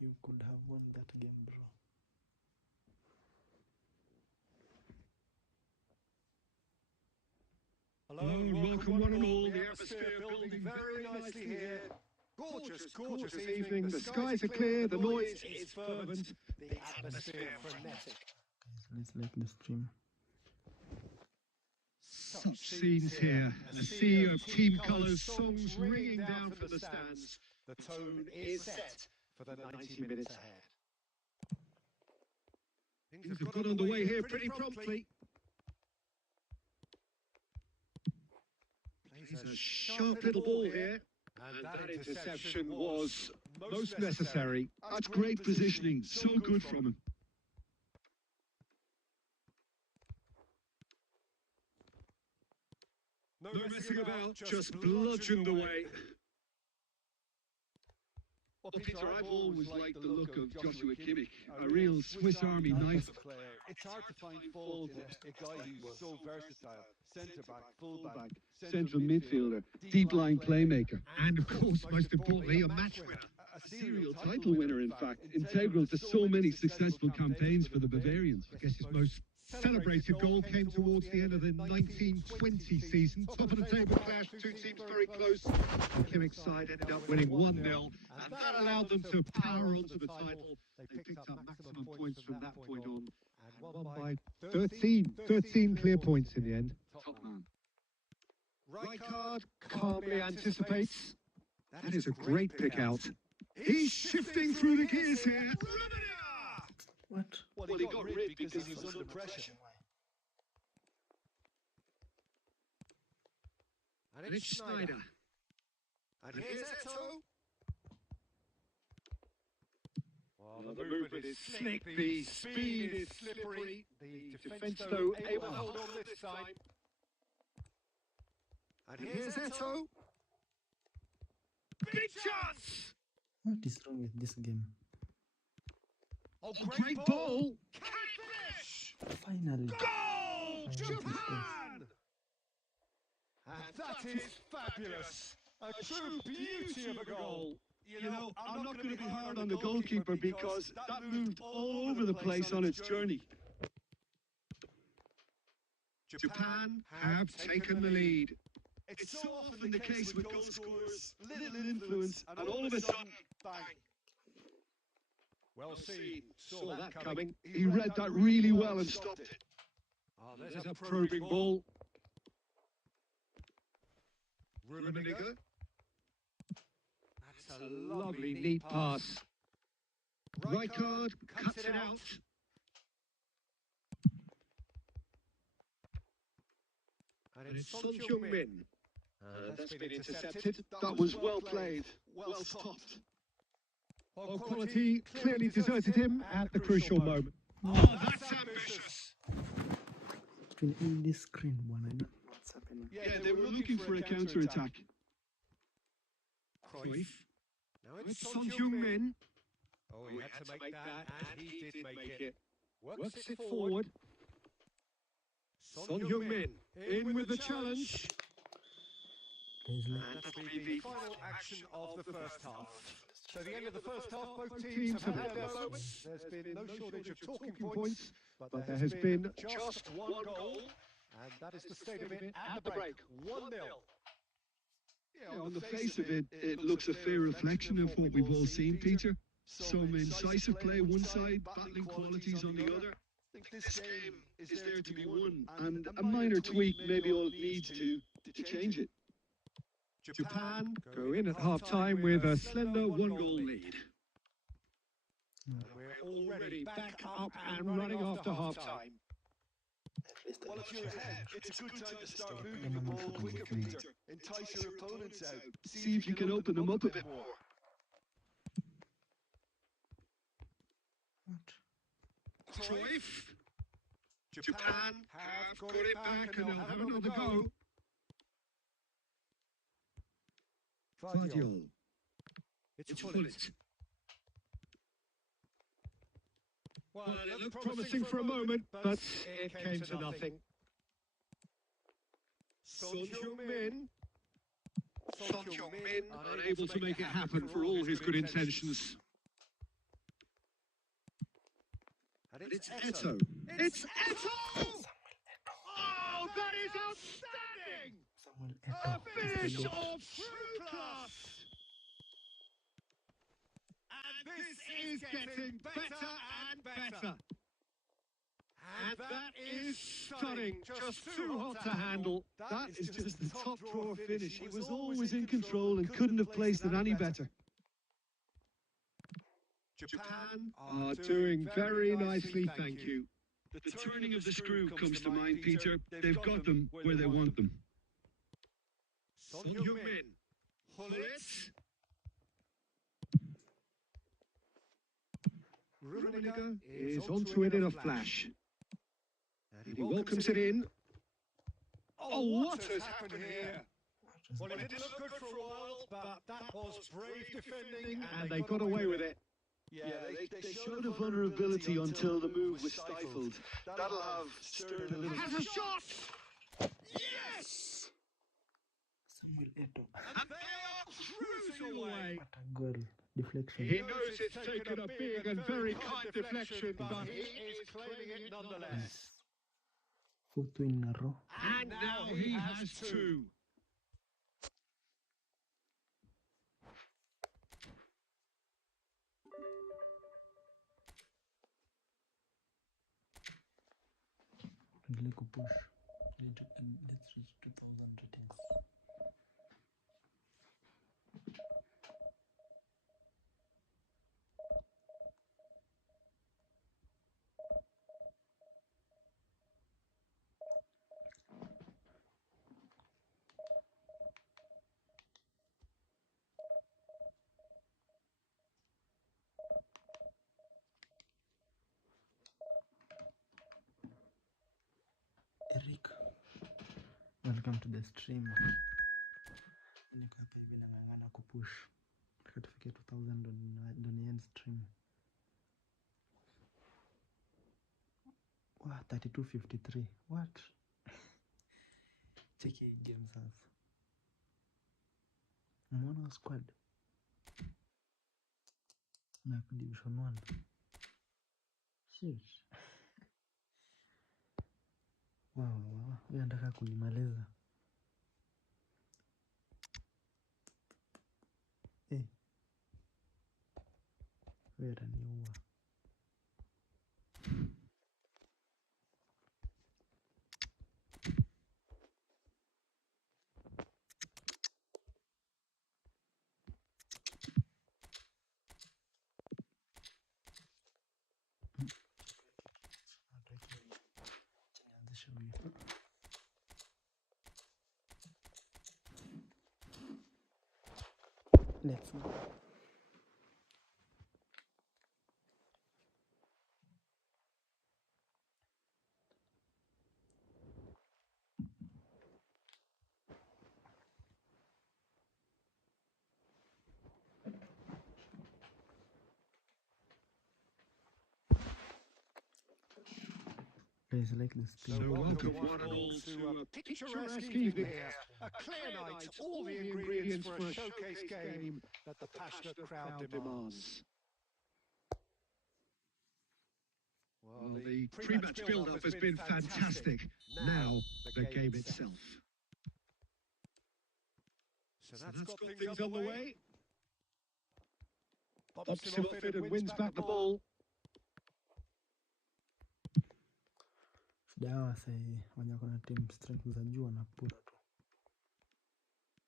You could have won that game, bro. Hello and welcome one and all. The atmosphere building very nicely here. Gorgeous, gorgeous evening. The skies are clear, the noise is fervent, the atmosphere frenetic. Let's like the stream. Such scenes here. A sea of team colours, songs ringing down from the stands. The tone is set for the 90 minutes ahead. Things have got underway here pretty promptly. Plays a sharp little ball here. And that interception was most necessary. That's great positioning. So good from him. No messing about, just bludgeoned away. Well, Peter, I've always liked the look of Joshua Kimmich, a real Swiss Army knife. It's hard to find fault in a guy who's so versatile. Centre-back, full-back, Central midfielder, deep-line playmaker, and of course, most importantly, a match winner. A serial title winner, in fact, integral to so many successful campaigns for the Bavarians. I guess his most celebrated goal came towards the end of the 1920 season. Top of the table clash, two teams very close. The Kimmich side ended up winning 1-0, and that allowed them to power onto the title. They picked up maximum points from that point on, and won by 13 clear points in the end. Top man. Rijkaard calmly anticipates. That is a great pick out. He's shifting through the gears here. What? Well, he got rid because he was under pressure. And it's Schneider. And here's Eto'o. Well, the movement is slick, the speed is slippery. The defence, though, able to hold on this time. And here's Eto'o. Big chance! What is wrong with this game? Oh, great ball! Catfish! Finally. Goal! Japan! And that is fabulous. A true beauty of a goal. You know, I'm not going to be hard on the goalkeeper because that moved all over the place on its journey. Japan have taken the lead. It's so often the case with goal scorers, little influence, and all of a sudden, bang. Well seen. Saw that coming. He read that really well and stopped it. Oh, There's a probing ball. Rummenigge. That's a lovely, neat pass. Rijkaard cuts it out. And it's Son Heung-min. That's been intercepted. That was well played. Well stopped. Well, quality clearly deserted him at the crucial moment. Oh, that's ambitious. It's been in this screen one. I don't know what's happening. Yeah, they were looking for a counter-attack. Cruyff. Now It's Son Heung-min. Oh, he had to make that, and he did make it. Works it forward. Son Heung-min in with the challenge. Guys, like, And that'll be the final action of the first half. So the end of the first half, both teams have had their moments. There's been no shortage of talking points, but there has been just one goal, and that is the state of it at the break. 1-0. Yeah, on the face of it, it looks a fair reflection of what we've all seen, Peter. Some incisive play one side, battling qualities on the other. I think this game is there to be won, and a minor tweak maybe all it needs to change it. Japan go in at half-time with a slender one-goal lead. And we're already back up and running after half-time. Well, if you're ahead, it's a good time to start moving the ball quicker, Peter. Entice your opponents out. See if you can open them up a bit more. what? Cruyff. Japan have got it back and they'll have another go. Gvardiol. It's Gullit. Well, It looked promising for a moment, but it came to nothing. Son Heung-min. Son Heung-min unable to make it happen for all his good intentions. And It's Eto'o. It's Eto'o! Oh, that is outstanding! Samuel A finish of true class. And this is getting better and better. And that is stunning. Just too hot to handle. That is just the top drawer finish. He was always in control and couldn't have placed it any better. Japan are doing very nicely, thank you. The turning of the screw comes to mind, Peter. They've got them where they want them. Son Heung-min. Hullet. Rummenigge is onto it in a flash. And he welcomes it in. Oh, what has happened here? Well, it didn't look good for a while, but that was brave defending, And they got away with it. Yeah, they showed a vulnerability until the move was stifled. That'll have stirred a little. Has a shot! Yes! Samuel Eto'o. And they are cruising away. What a goal. Deflection. He knows it's taken a big and very kind deflection, but he is claiming it nonetheless. Fourth win in a row. and now he has two. Tuendelee kupush. Let's reach 2000 ratings. Eric, welcome to the stream. Niko hapa hivi nang'ang'ana kupush mpaka tufike 2000 ndo niend stream. Wow, 32:53. What? Cheki hii game sasa. Umeona wa squad na division 1. Shit. Wow, huyu anataka kulimaliza. Huyu ataniua. Nianzishe huyu. Let's go. Guys, I like this So thing. welcome one and all to a picturesque evening here. A clear night, all the ingredients for a showcase game that the passionate crowd demands. Well, the pre-match build-up has been fantastic. Now, the game itself. So So that's got things on the way. Pops him off it and wins back the ball. Sijawa sahi wenye kuna team strength za juu wanapura tu.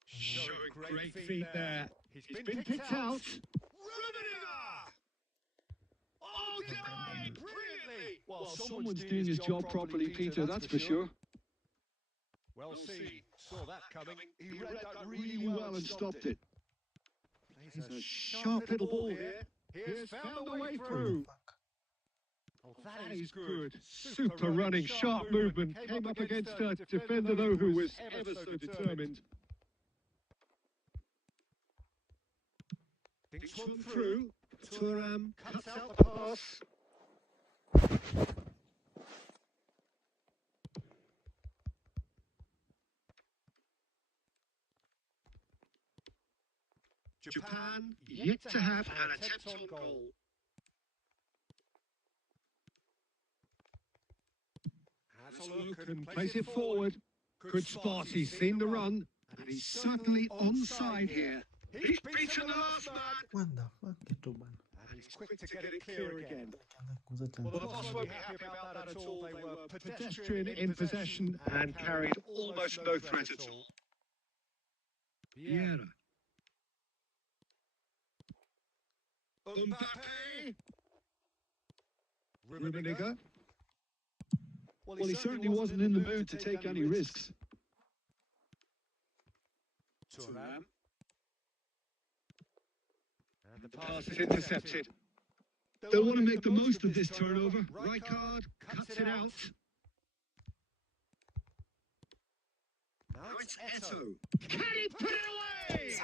Showing great feet there. He's been picked out. Rummenigge! Oh, denied brilliantly! Well, someone's doing his job properly, Peter, that's for sure. Well seen. Saw that coming. He read that really well and stopped it. Plays a sharp little ball here. Here's found the way Oh, through. fuck. Oh, That is good. Super running, sharp movement. Came up against a defender, though, who was ever so determined. Thinks One one through. through. Thuram Cuts out the pass. Japan yet to have an attempt on goal. Has a look And plays it forward. Good spot. He's seen the run. And he's certainly onside here. He's beaten the last man. What the fuck? Ito bana. And he's quick to get it clear again. Kuza Well, the chance. boss won't be happy about that at all. They were pedestrian in possession and carried almost no threat at all. Vieira. Mbappe. Rummenigge. Well, he certainly wasn't in the mood to take any risks. Thuram. And the Pass is intercepted. They'll want to make the most of this turnover. Rijkaard cuts it out. Now it's Eto. Eto. Can he put it away?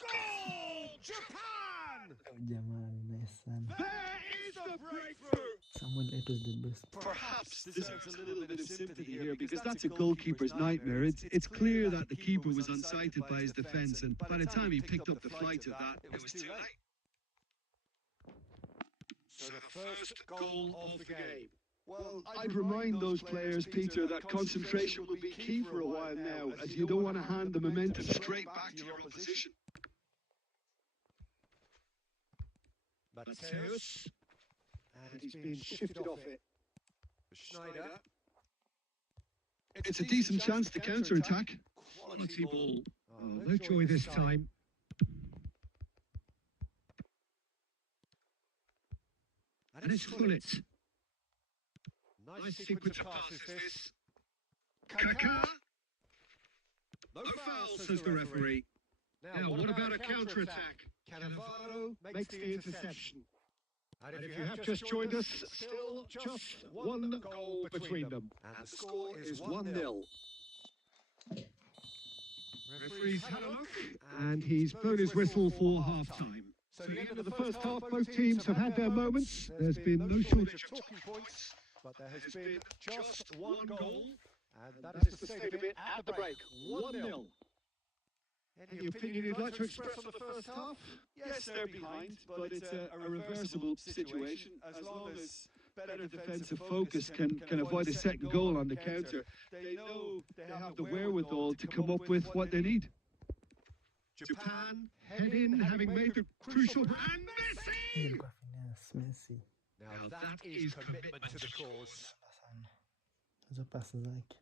Goal! Japan! Oh, jamani, nice sana. There is the breakthrough! Samuel Eto'o is the best. Perhaps deserves a little bit of sympathy here because that's a goalkeeper's nightmare. It's clear that the keeper was unsighted by his defence, and by the time he picked up the flight of that, it was too late. So the first goal of the game. Well, I'd remind those players, Peter, that concentration will be key for a while now, as you don't want to hand the momentum straight back to your opposition. Matthäus. And he's been shifted off it. Schneider. It's a decent chance to counter-attack. Quality ball. No joy this time. And it's Gullit. Nice sequence of passes this. Kaká. No No foul, says the referee. Now, what about a counter-attack? Cannavaro makes the interception. And if you have just joined us, still just one goal between them. And the score is 1-0. Referee's had a look. And he's blown his whistle for half-time. So at the end of the first half, both teams have had their moments. There's been no shortage of talking points, but there has been just one goal. And that is the state of it at the break. 1-0. Any opinion you'd like to express on the first half? Yes, they're behind, but it's a reversible situation. As long as better defensive focus can avoid a second goal on the counter, they know they have the wherewithal to come up with what they need. Japan head in, having made the crucial and Hii Messi. ilikuwa finesse, Messi. Now that is commitment to the cause. Sana. Hizo pasi zake.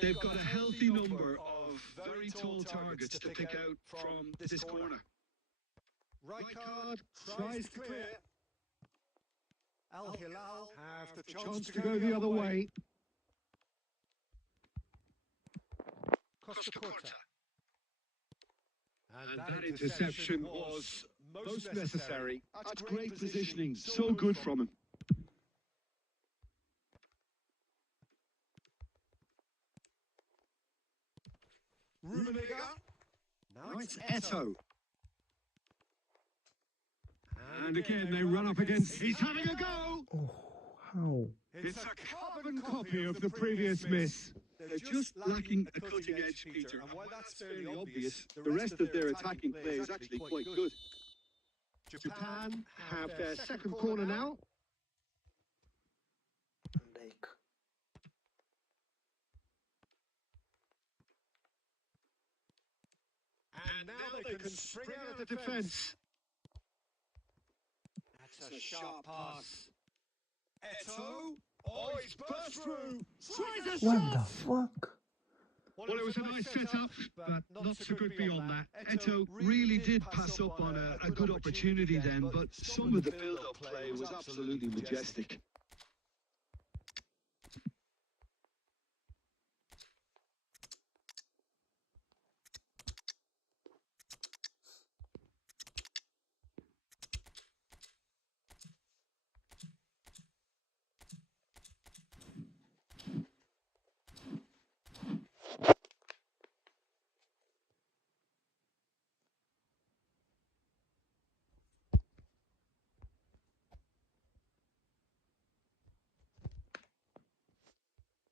They've got a healthy number of very tall targets to pick out from this corner. Rijkaard tries to clear. Al Hilal have the chance to go the other way. Costa Curta. And that interception was most necessary. That's great positioning. So good from him. Rummenigge. Now it's Eto. And again, they run up against... He's having a go! Oh, how? It's a carbon copy of the previous miss. They're just lacking a cutting edge, Peter. And while that's fairly obvious, the rest of their attacking play is actually quite good. Japan have their second corner now. Van Dijk. And now they can spring out of the defence. That's a sharp pass. Eto. Oh, he's burst through. Tries a What shot. the fuck? Well, it was a nice setup, but not so good beyond that. Eto really did pass up on a good opportunity then, but some of the build-up play was absolutely majestic.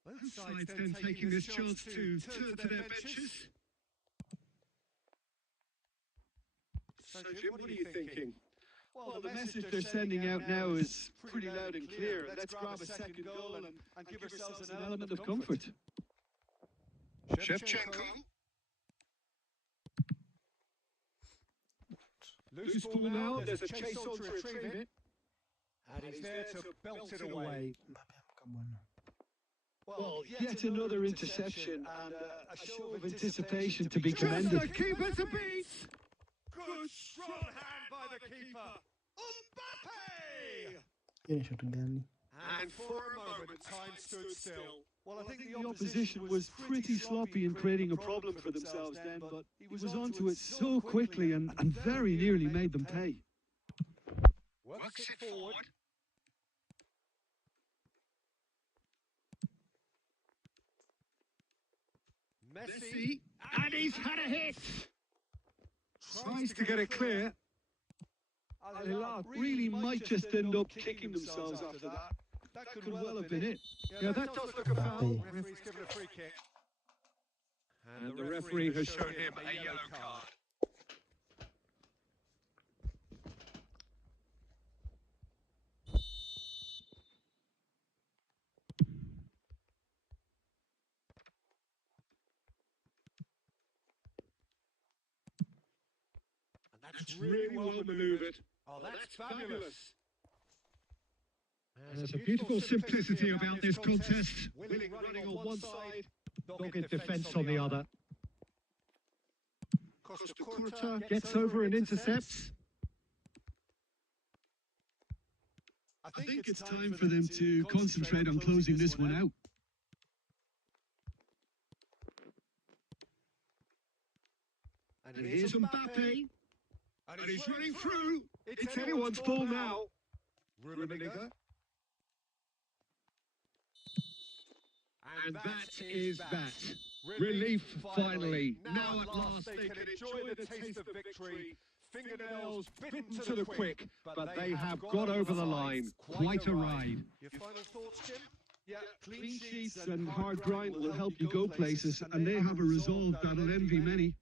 Both sides then taking this chance to turn to their benches. So, Jim, what are you thinking? Well, the message they're sending out now is pretty loud and clear. Let's grab a second goal and give ourselves an element of comfort. Shevchenko. Loose ball now, there's a chase on to retrieve it. And he's there to belt it away. Mbappe amka bwana. Well, yet another interception and a show of anticipation to be commended. The keeper to beat. Good strong hand by the keeper. Mbappe! Hiyo ni shot gani? And for a moment, time stood still. Well, I think the opposition was pretty sloppy in creating a problem for themselves then, but he was onto it so quickly and very nearly made them pay. Works it forward. Messi. And he's had a hit. Tries to get it clear. Al Hilal really might just end up kicking themselves after that. That could well have been it. Yeah, that does look a foul. Referee's given a free kick. And the referee has shown him a yellow card. That's Really well maneuvered. Oh, that's fabulous. And there's a beautiful simplicity about this contest. Willing running on one side, Dogged defence on the other. Costa Curta gets over and intercepts. I think it's time for them to concentrate on closing this one out. And here's Mbappe. And he's running through. It's anyone's ball now. Rummenigge. And that is that. Relief finally. Now at last they can enjoy the taste of victory. Fingernails bitten to the quick, but they have got over the line. Quite a ride. Your final thoughts, Jim? Yeah, clean sheets and hard grind will help you go places, and they have a resolve that'll envy many.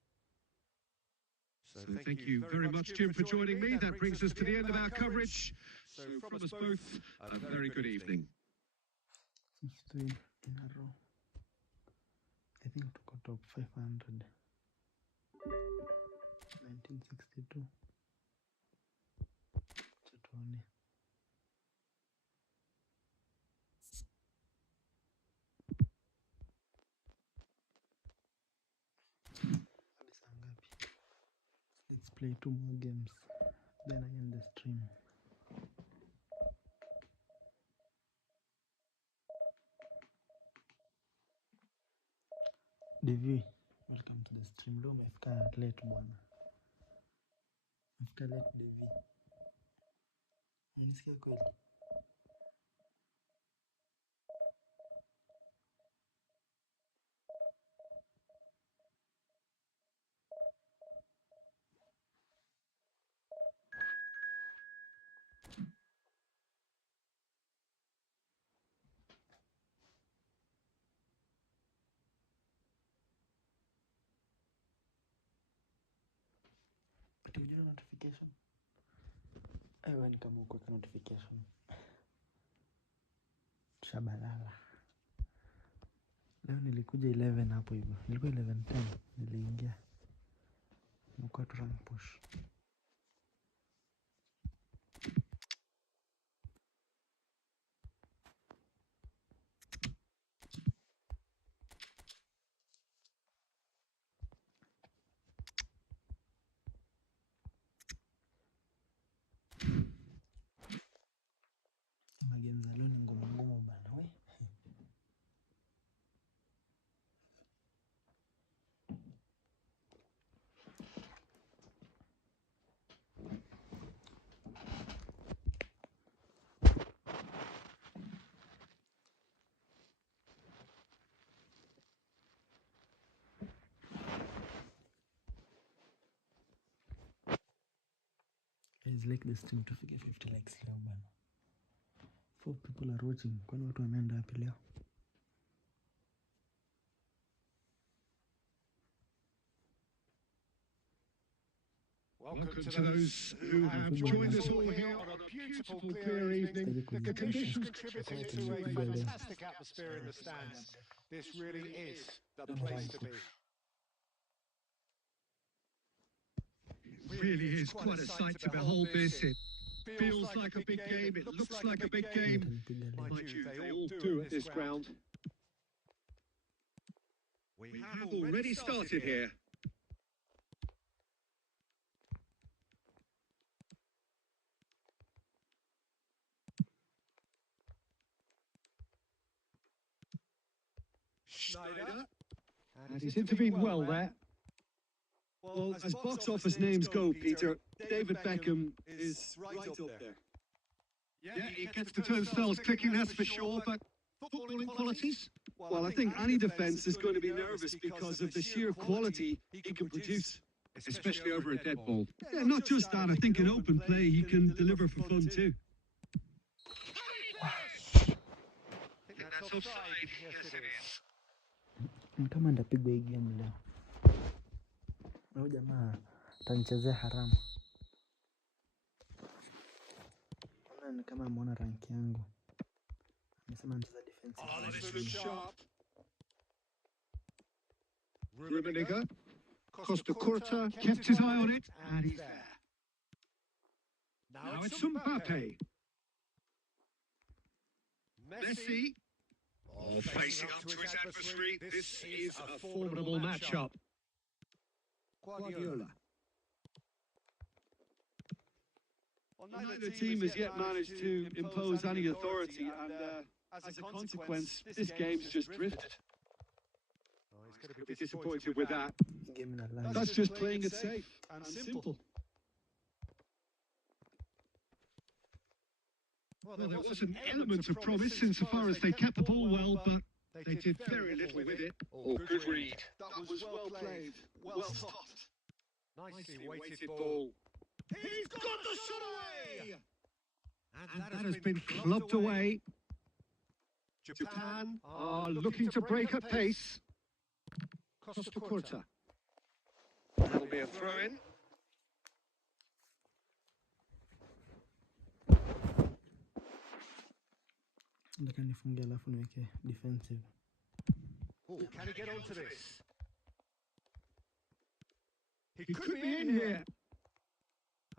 So thank you very much, Jim, for joining me. That brings us to the end of our coverage. So from us both, a very good evening. 16 in a row. I think to go top 500. 1962. Chatoni. Let's play 2 more games, then I end the stream. Devi, welcome to the stream. Leo umefika late bwana. Umefika late Devi. Unanisikia kweli? Did you know notification? Ewe ni kama uko notification. Shabalala. Leo nilikuja 11 hapo hivyo. Nilikuwa 11:10 niliingia. Nilikuwa tu rank push. Magame za leo ni ngumu ngumu bana we. Guys, like the stream to figure 50 likes leo bana. 4 people are watching. Kwani watu wameenda wapi leo? Welcome to those who have joined us all here on a beautiful, clear evening. The conditions contributing to a fantastic atmosphere in the stands. This really is the place to be. It really is quite a sight to behold this. It feels like a big game. It looks like a big game. Mind you, they all do at this ground. We have already started here. Schneider. And he's intervened well there. Well, as box office names go, Peter, David Beckham is right up there. Yeah, he gets the turnstiles clicking, that's for sure, but footballing qualities? Well, I think any defence is going to be nervous because of the sheer quality he can produce. Especially over a dead ball. Yeah, not just that, I think in open play he can deliver for fun too. That's offside. Yes, it is. Kama ndapigwa hii game leo. Huyu jamaa atanichezea haramu. Ni kama ameona rank yangu. Amesema nicheza defensive. Rummenigge, Costa Curta kept his eye on it, and he's there. Now it's Mbappe. Messi. Oh, facing up to his adversary. This is a formidable matchup. Guardiola. Well, neither team has yet managed to impose any authority, and as a consequence, this game's just drifted. He's going to be disappointed with that. That's just playing it safe and simple. Well, there was an element of promise insofar as they kept the ball well, but they did very little with it. Oh, good read. That was well played, well stopped. Nicely weighted ball. He's got the shot away! And that has been clubbed away. Japan are looking to break at pace. Costa Curta. That'll be a throw-in. Nataka nifunge alafu niweke defensive. Oh, can he get onto this? He could be in here.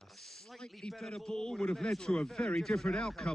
A slightly better ball would have led to a very different outcome.